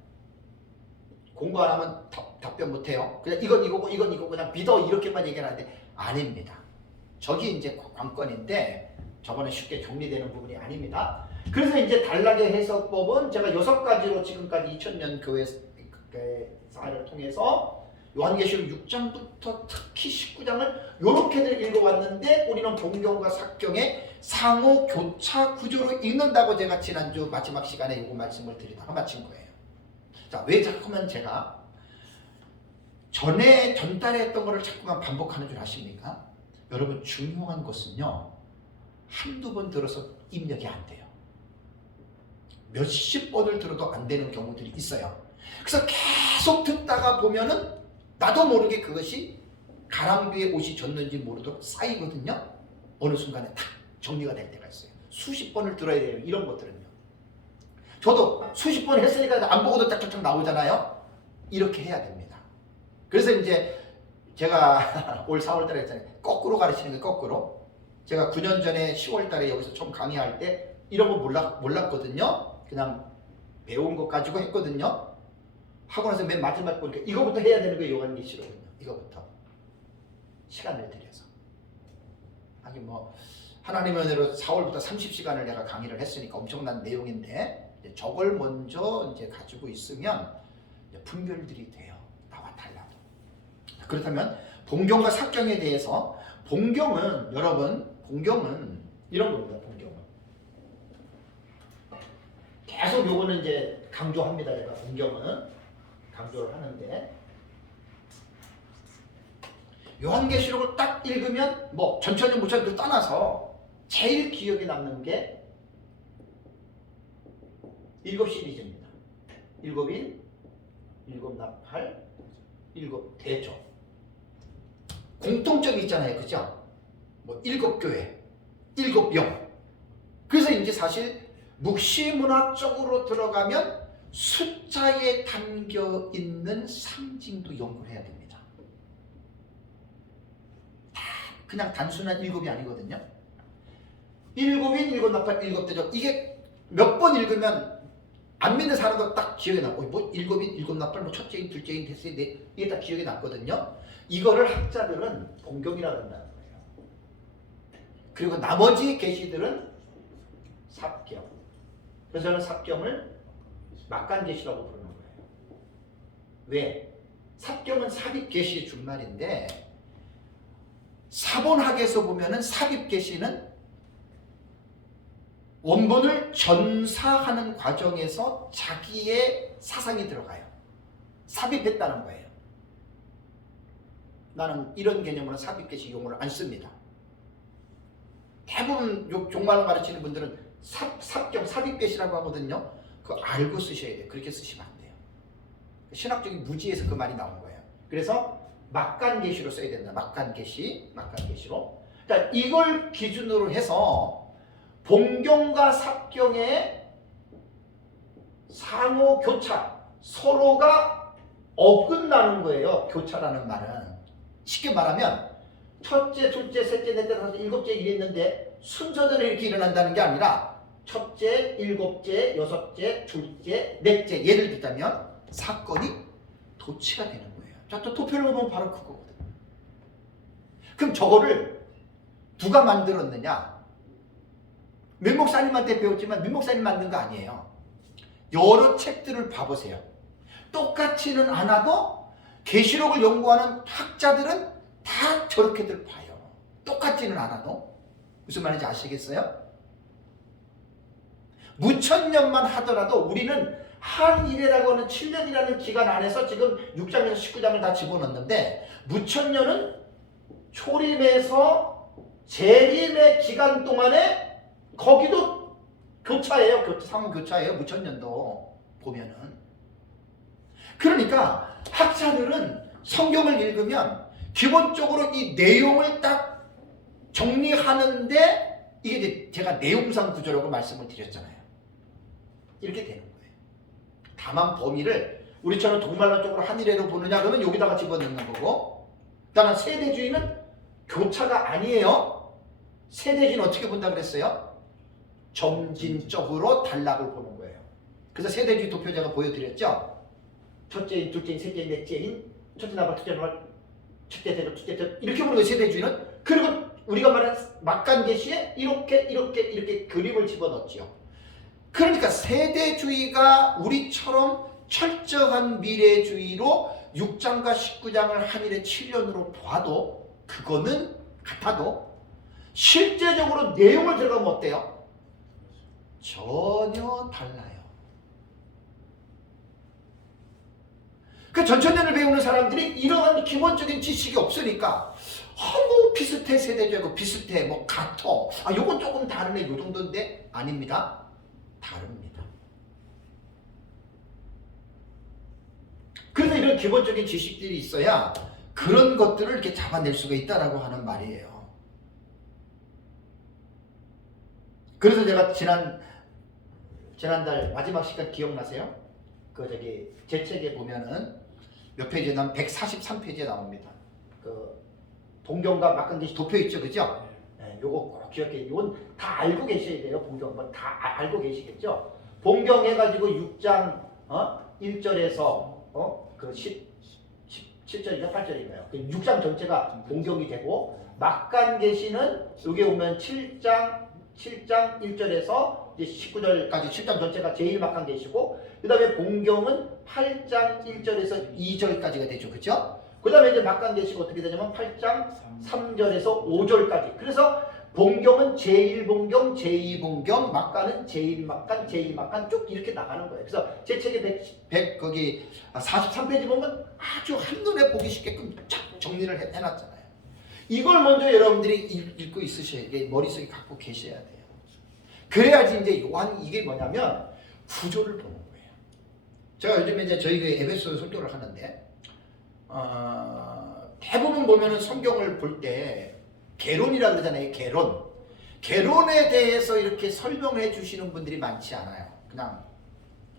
공부 안 하면 답변 못해요. 그냥 이건 이거고 이건 이거고 그냥 믿어 이렇게만 얘기하는데 아닙니다. 저기 이제 관건인데 저거는 쉽게 정리되는 부분이 아닙니다. 그래서 이제 단락의 해석법은 제가 6가지로 지금까지 2000년 교회 사회를 통해서 요한계시록 6장부터 특히 19장을 이렇게들 읽어왔는데 우리는 본경과 사경의 상호 교차 구조로 읽는다고 제가 지난주 마지막 시간에 이거 말씀을 드리다가 마친 거예요. 자, 왜 자꾸만 제가 전달에 했던 거를 자꾸만 반복하는 줄 아십니까? 여러분 중요한 것은요. 한두 번 들어서 입력이 안 돼요. 몇십 번을 들어도 안 되는 경우들이 있어요. 그래서 계속 듣다가 보면은 나도 모르게 그것이 가랑비에 옷이 젖는지 모르도록 쌓이거든요. 어느 순간에 탁 정리가 될 때가 있어요. 수십 번을 들어야 돼요. 이런 것들은요. 저도 수십 번 했으니까 안 보고도 짝짝짝 나오잖아요. 이렇게 해야 됩니다. 그래서 이제 제가 올 4월달에 했잖아요. 거꾸로 가르치는 게 거꾸로. 제가 9년 전에 10월달에 여기서 처음 강의할 때 이런 거 몰랐거든요. 그냥 배운 것 가지고 했거든요. 하고 나서 맨 마지막 보니까 이거부터 해야 되는 거예요. 요한계시록은요. 이거부터 시간을 들여서. 하긴 뭐 하나님의 은혜로 4월부터 30시간을 내가 강의를 했으니까 엄청난 내용인데 이제 저걸 먼저 이제 가지고 있으면 이제 분별들이 돼요. 나와 달라도. 그렇다면 본경과 사경에 대해서 본경은 여러분 본경은 이런 겁니다. 본경은 계속 요거는 이제 강조합니다. 제가 본경은 강조를 하는데 요한계시록을 딱 읽으면 뭐 전천년 무천년을 떠나서 제일 기억에 남는 게 7 시리즈입니다. 7일, 7나팔, 7대조. 공통점이 있잖아요. 그죠? 뭐 7교회, 7영. 그래서 이제 사실 묵시문학적으로 들어가면 숫자에 담겨 있는 상징도 연구를 해야 됩니다. 그냥 단순한 7이 아니거든요. 7인, 7나팔, 7대조. 이게 몇 번 읽으면 안 믿는 사람도 딱 기억에 남고 뭐 일곱인, 일곱 나팔, 뭐 첫째인, 둘째인, 셋째인, 이게 딱 기억에 남거든요. 이거를 학자들은 본경이라고 한다는 거예요. 그리고 나머지 계시들은 삽경. 그래서 저는 삽경을 막간계시라고 부르는 거예요. 왜? 삽경은 삽입계시의 준말인데 사본학에서 보면은 삽입계시는 원본을 전사하는 과정에서 자기의 사상이 들어가요. 삽입했다는 거예요. 나는 이런 개념으로 삽입계시 용어를 안 씁니다. 대부분 종말을 가르치는 분들은 삽경, 삽입계시라고 하거든요. 그거 알고 쓰셔야 돼요. 그렇게 쓰시면 안 돼요. 신학적인 무지에서 그 말이 나온 거예요. 그래서 막간계시로 써야 된다. 막간계시로. 그러니까 이걸 기준으로 해서 본경과 삽경의 상호 교차, 서로가 어긋나는 거예요. 교차라는 말은. 쉽게 말하면 첫째, 둘째, 셋째, 넷째, 다섯째, 일곱째 이랬는데 순서대로 이렇게 일어난다는 게 아니라 첫째, 일곱째, 여섯째, 둘째, 넷째 예를 들자면 사건이 도치가 되는 거예요. 자, 또 도표를 보면 바로 그거거든. 그럼 저거를 누가 만들었느냐? 민 목사님한테 배웠지만 민 목사님 만든 거 아니에요. 여러 책들을 봐보세요. 똑같지는 않아도 계시록을 연구하는 학자들은 다 저렇게들 봐요. 똑같지는 않아도. 무슨 말인지 아시겠어요? 무천년만 하더라도 우리는 한 일이라고 하는 7년이라는 기간 안에서 지금 6장에서 19장을 다 집어넣는데 무천년은 초림에서 재림의 기간 동안에 거기도 교차예요. 상호 교차예요. 무천년도 보면은. 그러니까 학자들은 성경을 읽으면 기본적으로 이 내용을 딱 정리하는데 이게 이제 제가 내용상 구조라고 말씀을 드렸잖아요. 이렇게 되는 거예요. 다만 범위를 우리처럼 동말론적으로 한일애로 보느냐 그러면 여기다가 집어넣는 거고, 다만 세대주의는 교차가 아니에요. 세대주의는 어떻게 본다 그랬어요? 점진적으로 단락을 보는 거예요. 그래서 세대주의 도표 제가 보여드렸죠. 첫째인, 둘째인, 셋째인, 넷째인, 첫째 나발, 둘째 나발, 첫째 대로, 둘째 대로 이렇게 보는 거예요. 세대주의는. 그리고 우리가 말하는 막간계시에 이렇게 그림을 집어넣죠. 그러니까 세대주의가 우리처럼 철저한 미래주의로 6장과 19장을 한일의 7년으로 봐도 그거는 같아도 실제적으로 내용을 들어가면 어때요? 전혀 달라요. 그 전천년을 배우는 사람들이 이러한 기본적인 지식이 없으니까 뭐 비슷해, 세대주의하고 비슷해, 뭐 같아, 요건 조금 다르네, 요 정도인데 아닙니다. 다릅니다. 그래서 이런 기본적인 지식들이 있어야 그런 것들을 이렇게 잡아낼 수가 있다라고 하는 말이에요. 그래서 제가 지난달 마지막 시간 기억나세요? 제 책에 보면은 몇 페이지에 나면 143페이지에 나옵니다. 그 본경과 막간계시 도표 있죠, 그죠? 네, 요거 꼭 기억해. 이건 다 알고 계셔야 돼요. 본경 뭐 다 알고 계시겠죠? 본경 해가지고 6장 1절에서 그 17절인가 8절인가요? 6장 전체가 본경이 되고, 막간계시는 여기 오면 7장 1절에서 이제 19절까지 7장 전체가 제일 막간계시고, 그 다음에 본경은 8장 1절에서 2절까지가 되죠. 그죠? 그 다음에 이제 막간계시가 어떻게 되냐면 8장 3절에서 5절까지. 그래서 본경은 제1본경, 제2본경, 막간은 제1막간, 제2막간 쭉 이렇게 나가는 거예요. 그래서 제 책에 43페이지 보면 아주 한눈에 보기 쉽게끔 쫙 정리를 해놨잖아요. 이걸 먼저 여러분들이 읽고 있으셔야 돼. 머릿속에 갖고 계셔야 돼요. 그래야지 이제 요한 이게 뭐냐면 구조를 보는 거예요. 제가 요즘에 이제 저희 교회 에베소 설교를 하는데 대부분 보면은 성경을 볼 때 개론이라고 그러잖아요. 개론에 대해서 이렇게 설명해 주시는 분들이 많지 않아요. 그냥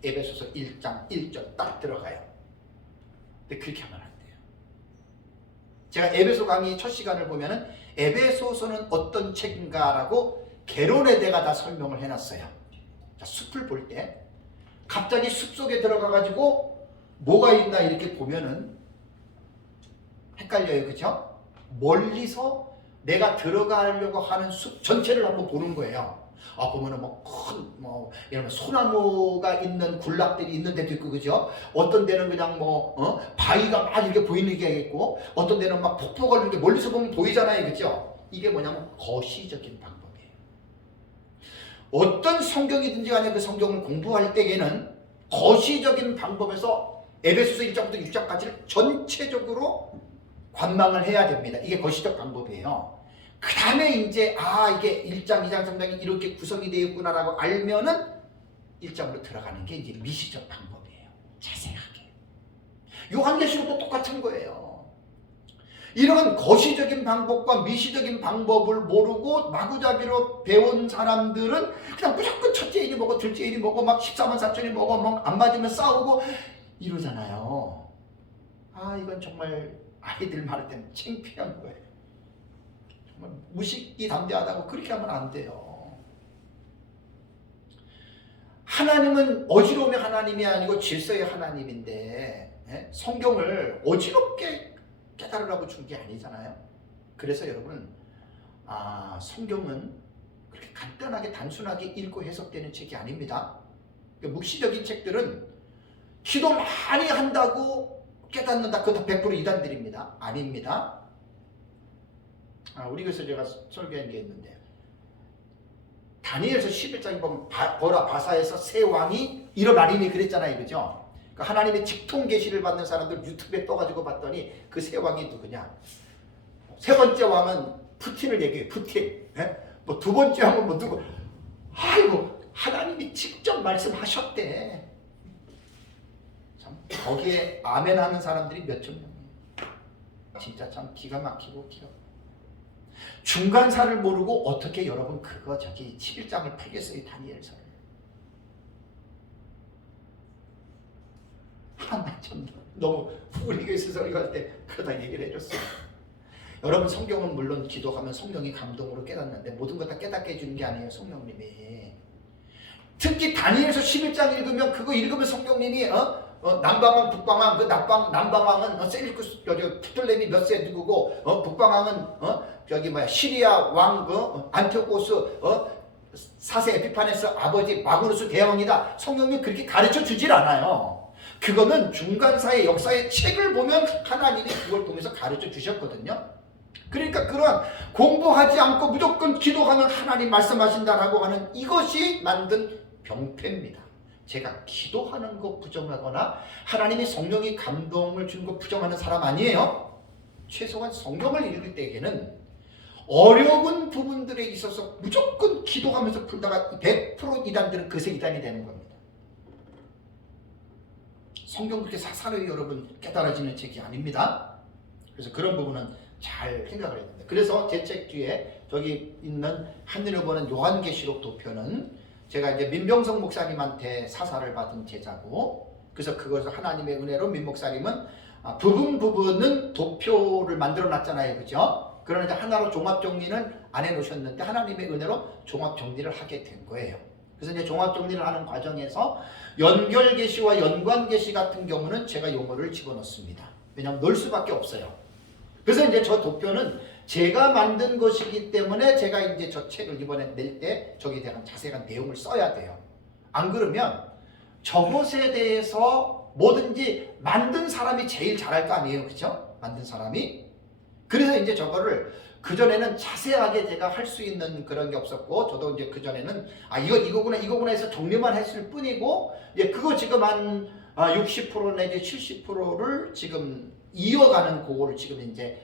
에베소서 1장 1절 딱 들어가요. 근데 그렇게 하면 안 돼요. 제가 에베소 강의 첫 시간을 보면은 에베소서는 어떤 책인가라고 개론에 대가 다 설명을 해놨어요. 자, 숲을 볼 때 갑자기 숲속에 들어가가지고 뭐가 있나 이렇게 보면은 헷갈려요. 그죠? 멀리서 내가 들어가려고 하는 숲 전체를 한번 보는 거예요. 보면은 예를 들면 소나무가 있는 군락들이 있는 데도 있고, 그죠? 어떤 데는 그냥 바위가 막 이렇게 보이는 게 있고, 어떤 데는 막 폭포가 이렇게 멀리서 보면 보이잖아요. 그죠? 이게 뭐냐면 거시적인 방법이에요. 어떤 성경이든지 간에 그 성경을 공부할 때에는 거시적인 방법에서 에베소서 1장부터 6장까지를 전체적으로 관망을 해야 됩니다. 이게 거시적 방법이에요. 그 다음에 이제 이게 1장, 2장, 3장이 이렇게 구성이 되어 있구나라고 알면은 1장으로 들어가는 게 이제 미시적 방법이에요. 자세하게. 요한계시록도 똑같은 거예요. 이런 거시적인 방법과 미시적인 방법을 모르고 마구잡이로 배운 사람들은 그냥 무조건 첫째 일이 뭐고 둘째 일이 뭐고 막 14만 4천이 뭐고 막 안 맞으면 싸우고 이러잖아요. 이건 정말 아이들 말할 때는 창피한 거예요. 정말 무식이 담대하다고 그렇게 하면 안 돼요. 하나님은 어지러움의 하나님이 아니고 질서의 하나님인데 성경을 어지럽게 깨달으라고 준 게 아니잖아요. 그래서 여러분 성경은 그렇게 간단하게 단순하게 읽고 해석되는 책이 아닙니다. 묵시적인 책들은 기도 많이 한다고 깨닫는다. 그것도 100% 이단들입니다. 아닙니다. 우리 교회에서 제가 설교한 게 있는데 다니엘서 11장에 보면 보라 바사에서 새 왕이 일어나리니 그랬잖아요. 그죠? 그러니까 하나님의 직통 계시를 받는 사람들 유튜브에 떠가지고 봤더니 그 새 왕이 누구냐? 세 번째 왕은 푸틴을 얘기해. 푸틴. 두 번째 왕은 누구? 하나님이 직접 말씀하셨대. 참 거기에 아멘 하는 사람들이 몇천 명이에요. 진짜 참 기가 막히고 중간사를 모르고 어떻게 여러분 11장을 풀겠어요. 다니엘서를. 참 너무 우리 교회에서 설교할 때 그러다 얘기를 해줬어요. 여러분 성경은 물론 기도하면 성령이 감동으로 깨닫는데 모든 것 다 깨닫게 해주는 게 아니에요. 성령님이. 특히 다니엘서 11장 읽으면 그거 읽으면 성령님이 남방왕 북방왕 그 남방왕은 셀리쿠스 프톨레미 몇 세 누구고 북방왕은 시리아 왕 안티오코스 4세 에피파네스 아버지 마그누스 대왕이다. 성령님 그렇게 가르쳐 주질 않아요. 그거는 중간사의 역사의 책을 보면 하나님이 그걸 통해서 가르쳐 주셨거든요. 그러니까 그런 공부하지 않고 무조건 기도하면 하나님 말씀하신다라고 하는 이것이 만든 병폐입니다. 제가 기도하는 거 부정하거나 하나님의 성령이 감동을 준 거 부정하는 사람 아니에요. 최소한 성경을 읽을 때에는 어려운 부분들에 있어서 무조건 기도하면서 풀다가 100% 이단들은 그새 이단이 되는 겁니다. 성경 그렇게 사사로이 여러분 깨달아지는 책이 아닙니다. 그래서 그런 부분은 잘 생각을 해야 됩니다. 그래서 제 책 뒤에 저기 있는 하늘을 보는 요한계시록 도표는 제가 이제 민병성 목사님한테 사사를 받은 제자고, 그래서 그것을 하나님의 은혜로 민 목사님은 부분은 도표를 만들어 놨잖아요. 그죠? 그러나 이제 하나로 종합 정리는 안 해놓으셨는데 하나님의 은혜로 종합 정리를 하게 된 거예요. 그래서 이제 종합 정리를 하는 과정에서 연결 계시와 연관 계시 같은 경우는 제가 용어를 집어넣습니다. 왜냐하면 넣을 수밖에 없어요. 그래서 이제 저 도표는 제가 만든 것이기 때문에 제가 이제 저 책을 이번에 낼 때 저기에 대한 자세한 내용을 써야 돼요. 안 그러면 저것에 대해서 뭐든지 만든 사람이 제일 잘할 거 아니에요. 그죠? 만든 사람이. 그래서 이제 저거를 그전에는 자세하게 제가 할 수 있는 그런 게 없었고, 저도 이제 그전에는 이거구나 해서 정리만 했을 뿐이고, 이제 그거 지금 한 60% 내지 70%를 지금 이어가는 그거를 지금 이제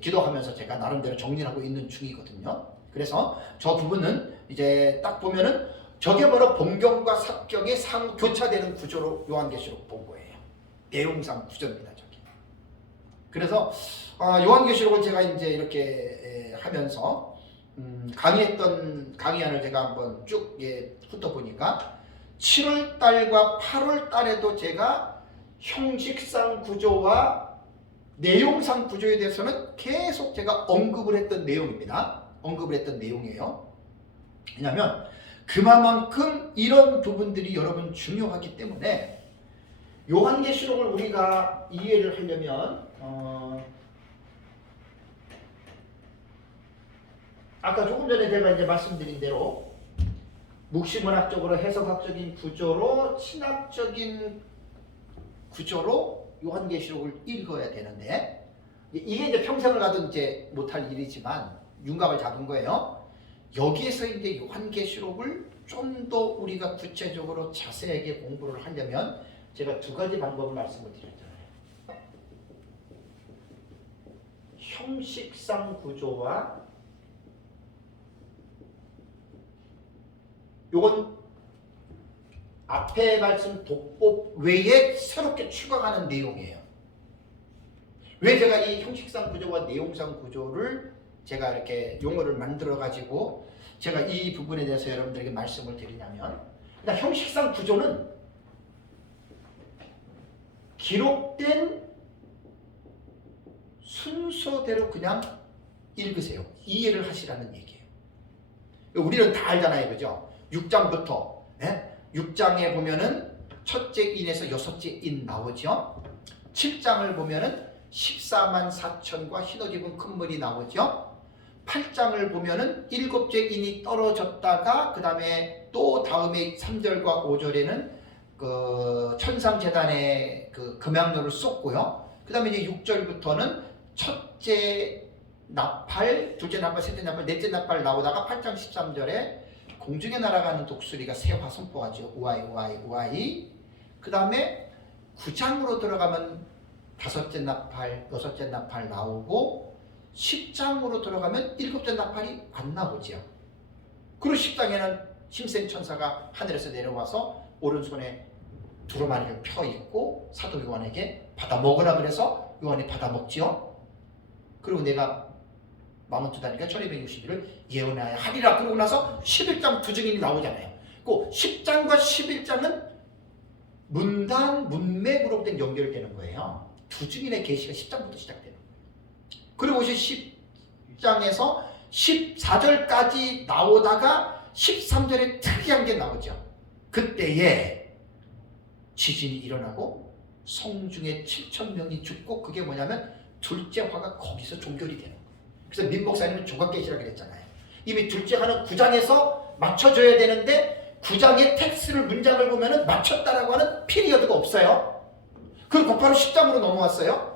기도하면서 제가 나름대로 정리하고 있는 중이거든요. 그래서 저 부분은 이제 딱 보면은 저게 바로 본경과 사경이 상호 교차되는 구조로 요한계시록 본 거예요. 내용상 구조입니다, 저게. 그래서 요한계시록을 제가 이제 이렇게 하면서 강의했던 강의안을 제가 한번 쭉 훑어보니까 7월 달과 8월 달에도 제가 형식상 구조와 내용상 구조에 대해서는 계속 제가 언급을 했던 내용입니다. 언급을 했던 내용이에요. 왜냐하면 그만큼 이런 부분들이 여러분 중요하기 때문에 요한계시록을 우리가 이해를 하려면 아까 조금 전에 제가 이제 말씀드린 대로 묵시문학적으로 해석학적인 구조로 신학적인 구조로 요한계시록을 읽어야 되는데 이게 이제 평생을 가도 이제 못할 일이지만 윤곽을 잡은 거예요. 여기에서 이제 요한계시록을 좀 더 우리가 구체적으로 자세하게 공부를 하려면 제가 두 가지 방법을 말씀을 드렸잖아요. 형식상 구조와 요건 앞에 말씀 독법 외에 새롭게 추가하는 내용이에요. 왜 제가 이 형식상 구조와 내용상 구조를 제가 이렇게 용어를 만들어 가지고 제가 이 부분에 대해서 여러분들에게 말씀을 드리냐면, 일단 형식상 구조는 기록된 순서대로 그냥 읽으세요. 이해를 하시라는 얘기예요. 우리는 다 알잖아요, 그죠? 6장부터 6장에 보면은 첫째 인에서 여섯째 인 나오죠. 7장을 보면은 14만 4천과 흰옷 입은 큰 물이 나오죠. 8장을 보면은 일곱째 인이 떨어졌다가 그 다음에 또 다음에 3절과 5절에는 그 천상재단에 그 금양로를 쏟고요. 그 다음에 이제 6절부터는 첫째 나팔, 둘째 나팔, 셋째 나팔, 넷째 나팔 나오다가 8장 13절에 공중에 날아가는 독수리가 새화 선포하죠. 우아이 우아이 우아이. 그 다음에 9장으로 들어가면 다섯째 나팔, 여섯째 나팔 나오고 10장으로 들어가면 일곱째 나팔이 안 나오죠. 그리고 10장에는 힘센 천사가 하늘에서 내려와서 오른손에 두루마리를 펴 있고 사도 요한에게 받아 먹으라 그래서 요한이 받아 먹지요. 그리고 내가 42단위가 1260일을 예언하여 하리라. 그러고 나서 11장 두 증인이 나오잖아요. 그 10장과 11장은 문단, 문맥으로부터 연결되는 거예요. 두 증인의 계시가 10장부터 시작되는 거예요. 그리고 이제 10장에서 14절까지 나오다가 13절에 특이한 게 나오죠. 그때에 지진이 일어나고 성중에 7,000명이 죽고 그게 뭐냐면 둘째 화가 거기서 종결이 되는 거예요. 그래서 민 목사님은 조각계시라 그랬잖아요. 이미 둘째 화는 9장에서 맞춰줘야 되는데 9장의 텍스트를 문장을 보면은 맞췄다라고 하는 피리어드가 없어요. 그리고 곧바로 10장으로 넘어왔어요.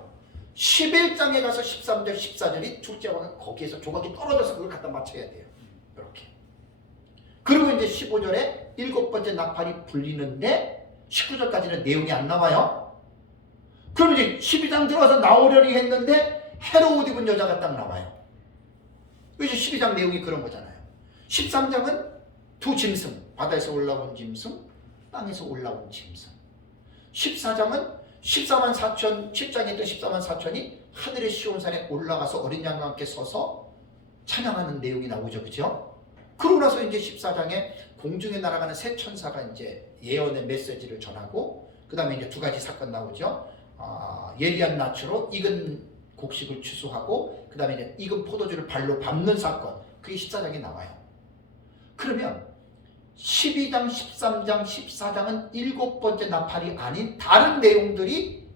11장에 가서 13절, 14절이 둘째 화가 거기에서 조각이 떨어져서 그걸 갖다 맞춰야 돼요. 이렇게. 그리고 이제 15절에 일곱 번째 나팔이 불리는데 19절까지는 내용이 안 나와요. 그럼 이제 12장 들어와서 나오려니 했는데 헤로옷 입은 여자가 딱 나와요. 이제 12장 내용이 그런 거잖아요. 13장은 두 짐승, 바다에서 올라온 짐승, 땅에서 올라온 짐승. 14장은 14만 4천, 10장에 있던 14만 4천이 하늘의 시온산에 올라가서 어린 양과 함께 서서 찬양하는 내용이 나오죠. 그죠? 그러고 나서 이제 14장에 공중에 날아가는 새 천사가 이제 예언의 메시지를 전하고, 그 다음에 이제 두 가지 사건 나오죠. 예리한 낯으로 익은 곡식을 추수하고, 그 다음에 이제 익은 포도주를 발로 밟는 사건. 그게 14장에 나와요. 그러면 12장, 13장, 14장은 일곱 번째 나팔이 아닌 다른 내용들이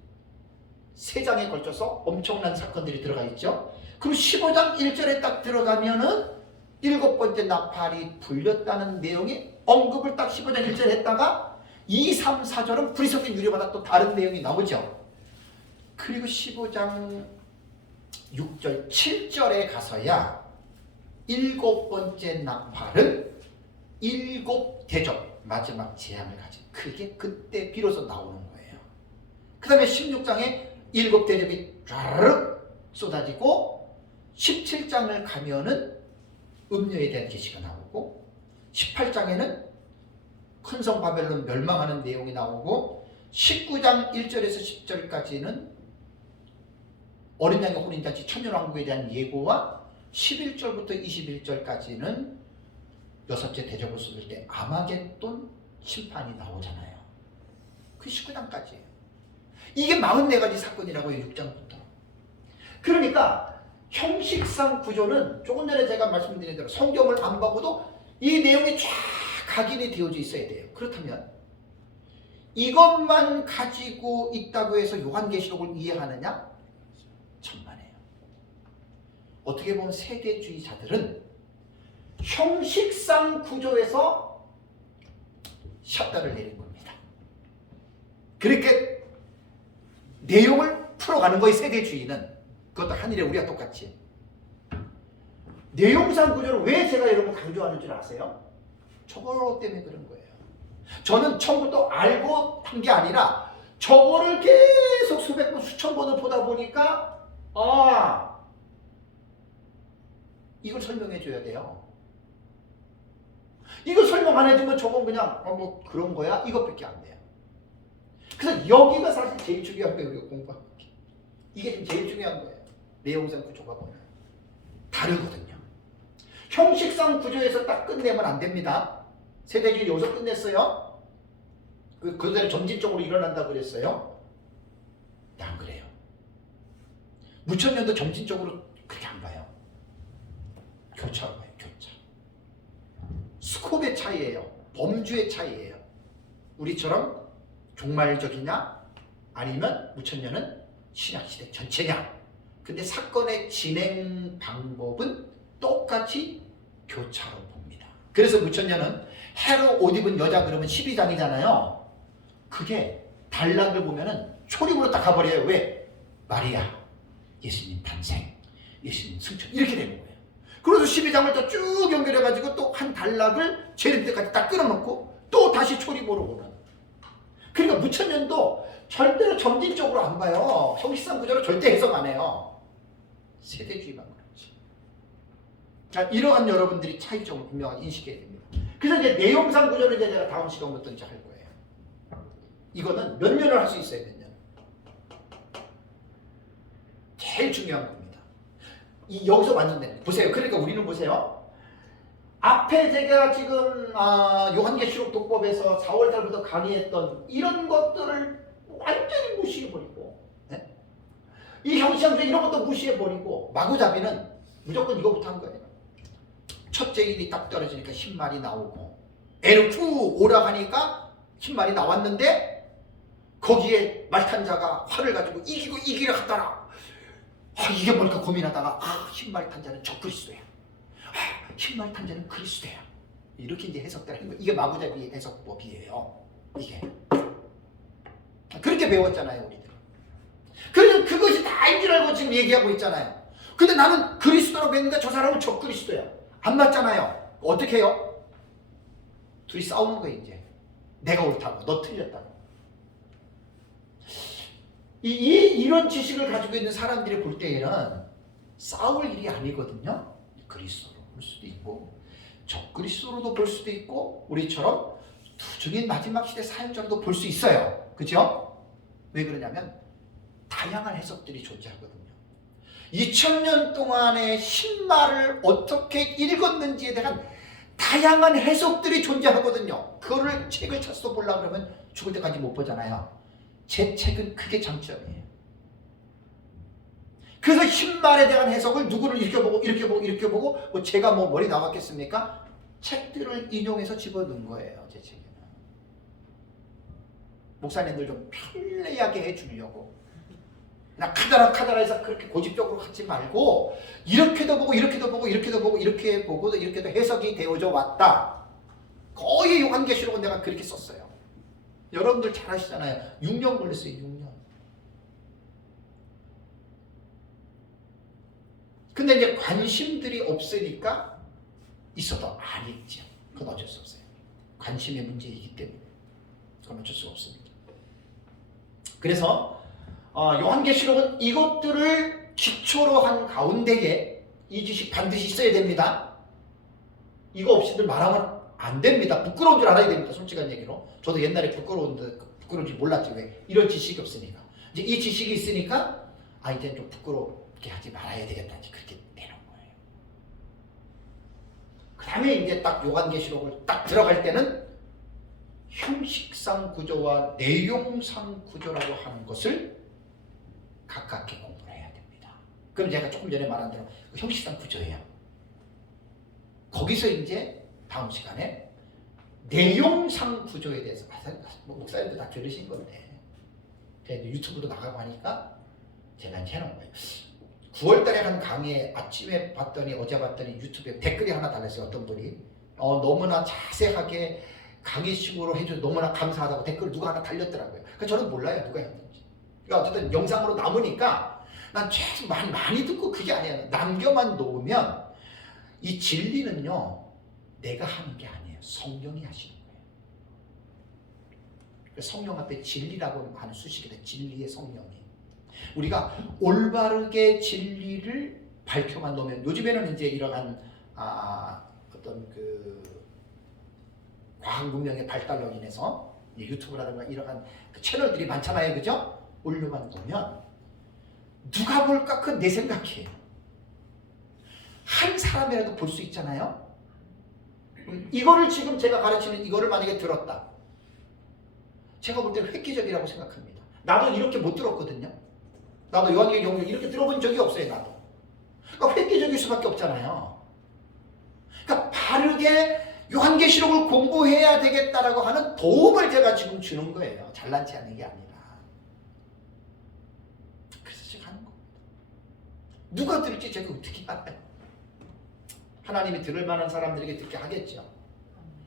세 장에 걸쳐서 엄청난 사건들이 들어가 있죠. 그리고 15장 1절에 딱 들어가면은 일곱 번째 나팔이 불렸다는 내용이 언급을 딱 15장 1절에 했다가 2, 3, 4절은 불이 섞인 유리마다 또 다른 내용이 나오죠. 그리고 15장 6절, 7절에 가서야 일곱 번째 나팔은 일곱 대접, 마지막 재앙을 가진, 그게 그때 비로소 나오는 거예요. 그 다음에 16장에 일곱 대접이 쫙 쏟아지고 17장을 가면은 음료에 대한 계시가 나오고 18장에는 큰 성 바벨론 멸망하는 내용이 나오고 19장 1절에서 10절까지는 어린 양의 혼인잔치 천년왕국에 대한 예고와 11절부터 21절까지는 여섯째 대접을 쏟을 때 아마겟돈 심판이 나오잖아요. 그 19장까지예요. 이게 44가지 사건이라고요. 6장부터. 그러니까 형식상 구조는 조금 전에 제가 말씀드린 대로 성경을 안 보고도 이 내용이 쫙 각인이 되어져 있어야 돼요. 그렇다면 이것만 가지고 있다고 해서 요한계시록을 이해하느냐? 천만에요. 어떻게 보면 세대주의자들은 형식상 구조에서 샷다를 내린 겁니다. 그렇게 내용을 풀어가는 거예요. 세대주의는. 그것도 한일에 우리가 똑같이. 내용상 구조를 왜 제가 여러분 강조하는 줄 아세요? 저거 때문에 그런 거예요. 저는 처음부터 알고 한 게 아니라 저거를 계속 수백 번 수천 번을 보다 보니까 이걸 설명해 줘야 돼요. 이거 설명 안 해주면 저건 그냥 뭐 그런 거야? 이것밖에 안 돼요. 그래서 여기가 사실 제일 중요한 거예요. 공부하는 게. 이게 지금 제일 중요한 거예요. 내용상 구조가 보면 다르거든요. 형식상 구조에서 딱 끝내면 안 됩니다. 세대주의 여기서 끝냈어요. 그대로 점진적으로 일어난다고 그랬어요. 안 그래요. 무천년도 점진적으로 그렇게 안 봐요. 교차로 봐요. 교차. 스콥의 차이예요. 범주의 차이예요. 우리처럼 종말적이냐 아니면 무천년은 신약시대 전체냐. 근데 사건의 진행 방법은 똑같이 교차로 봅니다. 그래서 무천년은 해로 옷 입은 여자 그러면 12장이잖아요. 그게 단락을 보면은 초림으로 딱 가버려요. 왜? 마리아, 예수님 탄생, 예수님 승천 이렇게 되는 거예요. 그래서 12장을 또 쭉 연결해가지고 또 한 단락을 재림 때까지 딱 끊어놓고 또 다시 초림으로 보는. 그러니까 무천년도 절대로 점진적으로 안 봐요. 형식상 구조로 절대 해석 안 해요. 세대주의만 그렇지. 자, 이러한 여러분들이 차이점을 분명하게 인식해야 됩니다. 그래서 이제 내용상 구조를 이제 제가 다음 시간부터 이제 할 거예요. 이거는 몇 년을 할 수 있어요, 몇 년. 제일 중요한 겁니다. 여기서 완전된 보세요. 그러니까 우리는 보세요. 앞에 제가 지금 요한계시록 독법에서 4월달부터 강의했던 이런 것들을 완전히 무시해버리고, 네? 이 형식상조 이런 것도 무시해버리고 마구잡이는 무조건 이거부터 한 거예요. 첫째 일이 딱 떨어지니까 흰말이 나오고 애를 쭉 오라가니까 흰말이 나왔는데 거기에 말탄자가 활을 가지고 이기려 하더라. 이게 뭘까 고민하다가 흰말탄자는 적그리스도야. 흰말탄자는 그리스도야. 이렇게 이제 해석되는 거예요. 이게 마구잡이 해석법이에요. 이게 그렇게 배웠잖아요, 우리들. 그래서 그것이 다인 줄 알고 지금 얘기하고 있잖아요. 근데 나는 그리스도라고 했는데 저 사람은 적그리스도야. 안 맞잖아요. 어떻게 해요? 둘이 싸우는 거예요, 이제. 내가 옳다고, 너 틀렸다고. 이런 지식을 가지고 있는 사람들이 볼 때에는 싸울 일이 아니거든요. 그리스도로 볼 수도 있고, 적그리스도로도 볼 수도 있고, 우리처럼 투중인 마지막 시대 사역자로도 볼 수 있어요. 그죠? 왜 그러냐면, 다양한 해석들이 존재하거든요. 2000년 동안의 신말을 어떻게 읽었는지에 대한 다양한 해석들이 존재하거든요. 그거를 책을 찾아서 보려고 그러면 죽을 때까지 못 보잖아요. 제 책은 그게 장점이에요. 그래서 신말에 대한 해석을 누구를 이렇게 보고 이렇게 보고 이렇게 보고 뭐 제가 뭐 머리 나왔겠습니까? 책들을 인용해서 집어넣은 거예요. 제 책에는. 목사님들 좀 편리하게 해주려고. 나 카다라해서 그렇게 고집적으로 하지 말고 이렇게도 보고 이렇게도 보고 이렇게도 보고 이렇게 보고 이렇게도 해석이 되어져 왔다. 거의 요한계시록은 내가 그렇게 썼어요. 여러분들 잘 아시잖아요. 6년 걸렸어요. 6년. 근데 이제 관심들이 없으니까 있어도 안 읽죠. 그건 어쩔 수 없어요. 관심의 문제이기 때문에 그건 어쩔 수가 없습니다. 그래서 요한계시록은 이것들을 기초로 한 가운데에 이 지식 반드시 있어야 됩니다. 이거 없이들 말하면 안 됩니다. 부끄러운 줄 알아야 됩니다. 솔직한 얘기로. 저도 옛날에 부끄러운지 몰랐지. 왜? 이런 지식이 없으니까. 이제 이 지식이 있으니까 이제는 좀 부끄럽게 하지 말아야 되겠다. 이제 그렇게 되는 거예요. 그 다음에 이제 딱 요한계시록을 딱 들어갈 때는 형식상 구조와 내용상 구조라고 하는 것을 가깝게 공부를 해야 됩니다. 그럼 제가 조금 전에 말한 대로 형식상 구조예요. 거기서 이제 다음 시간에 내용상 구조에 대해서 목사님도 다 들으신 건데 제가 유튜브도 나가고 하니까 제가 해놓은 거예요. 9월달에 한 강의에 아침에 봤더니 어제 봤더니 유튜브에 댓글이 하나 달렸어요. 어떤 분이 너무나 자세하게 강의식으로 해줘서 너무나 감사하다고 댓글 누가 하나 달렸더라고요. 그러니까 저는 몰라요 누가 했는지. 그러니까 어쨌든 영상으로 남으니까 난 최소 많이 듣고 그게 아니에요. 남겨만 놓으면 이 진리는요 내가 하는 게 아니에요. 성령이 하시는 거예요. 성령 앞에 진리라고 하는 수식이다. 진리의 성령이. 우리가 올바르게 진리를 밝혀만 놓으면 요즘에는 이제 이러한 어떤 그 과학 문명의 발달로 인해서 유튜브라든가 이러한 그 채널들이 많잖아요, 그죠? 올려만 놓으면 누가 볼까? 그건 내 생각이에요. 한 사람이라도 볼 수 있잖아요. 이거를 지금 제가 가르치는 이거를 만약에 들었다. 제가 볼 때는 획기적이라고 생각합니다. 나도 이렇게 못 들었거든요. 나도 요한계시록 영역 이렇게 들어본 적이 없어요. 나도. 그러니까 획기적일 수밖에 없잖아요. 그러니까 바르게 요한계시록을 공부해야 되겠다라고 하는 도움을 제가 지금 주는 거예요. 잘난치 않은 게 아니라. 그래서 제가 하는 겁니다. 누가 들을지 제가 어떻게 알아요? 하나님이 들을 만한 사람들에게 듣게 하겠죠.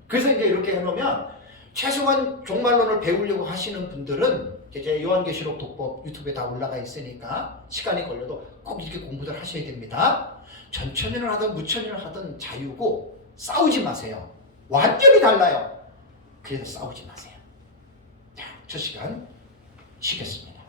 그래서 이제 이렇게 해놓으면 최소한 종말론을 배우려고 하시는 분들은 제 요한계시록 독법 유튜브에 다 올라가 있으니까 시간이 걸려도 꼭 이렇게 공부들 하셔야 됩니다. 전천년을 하든 무천년을 하든 자유고 싸우지 마세요. 완전히 달라요. 그래서 싸우지 마세요. 자, 저 시간 쉬겠습니다.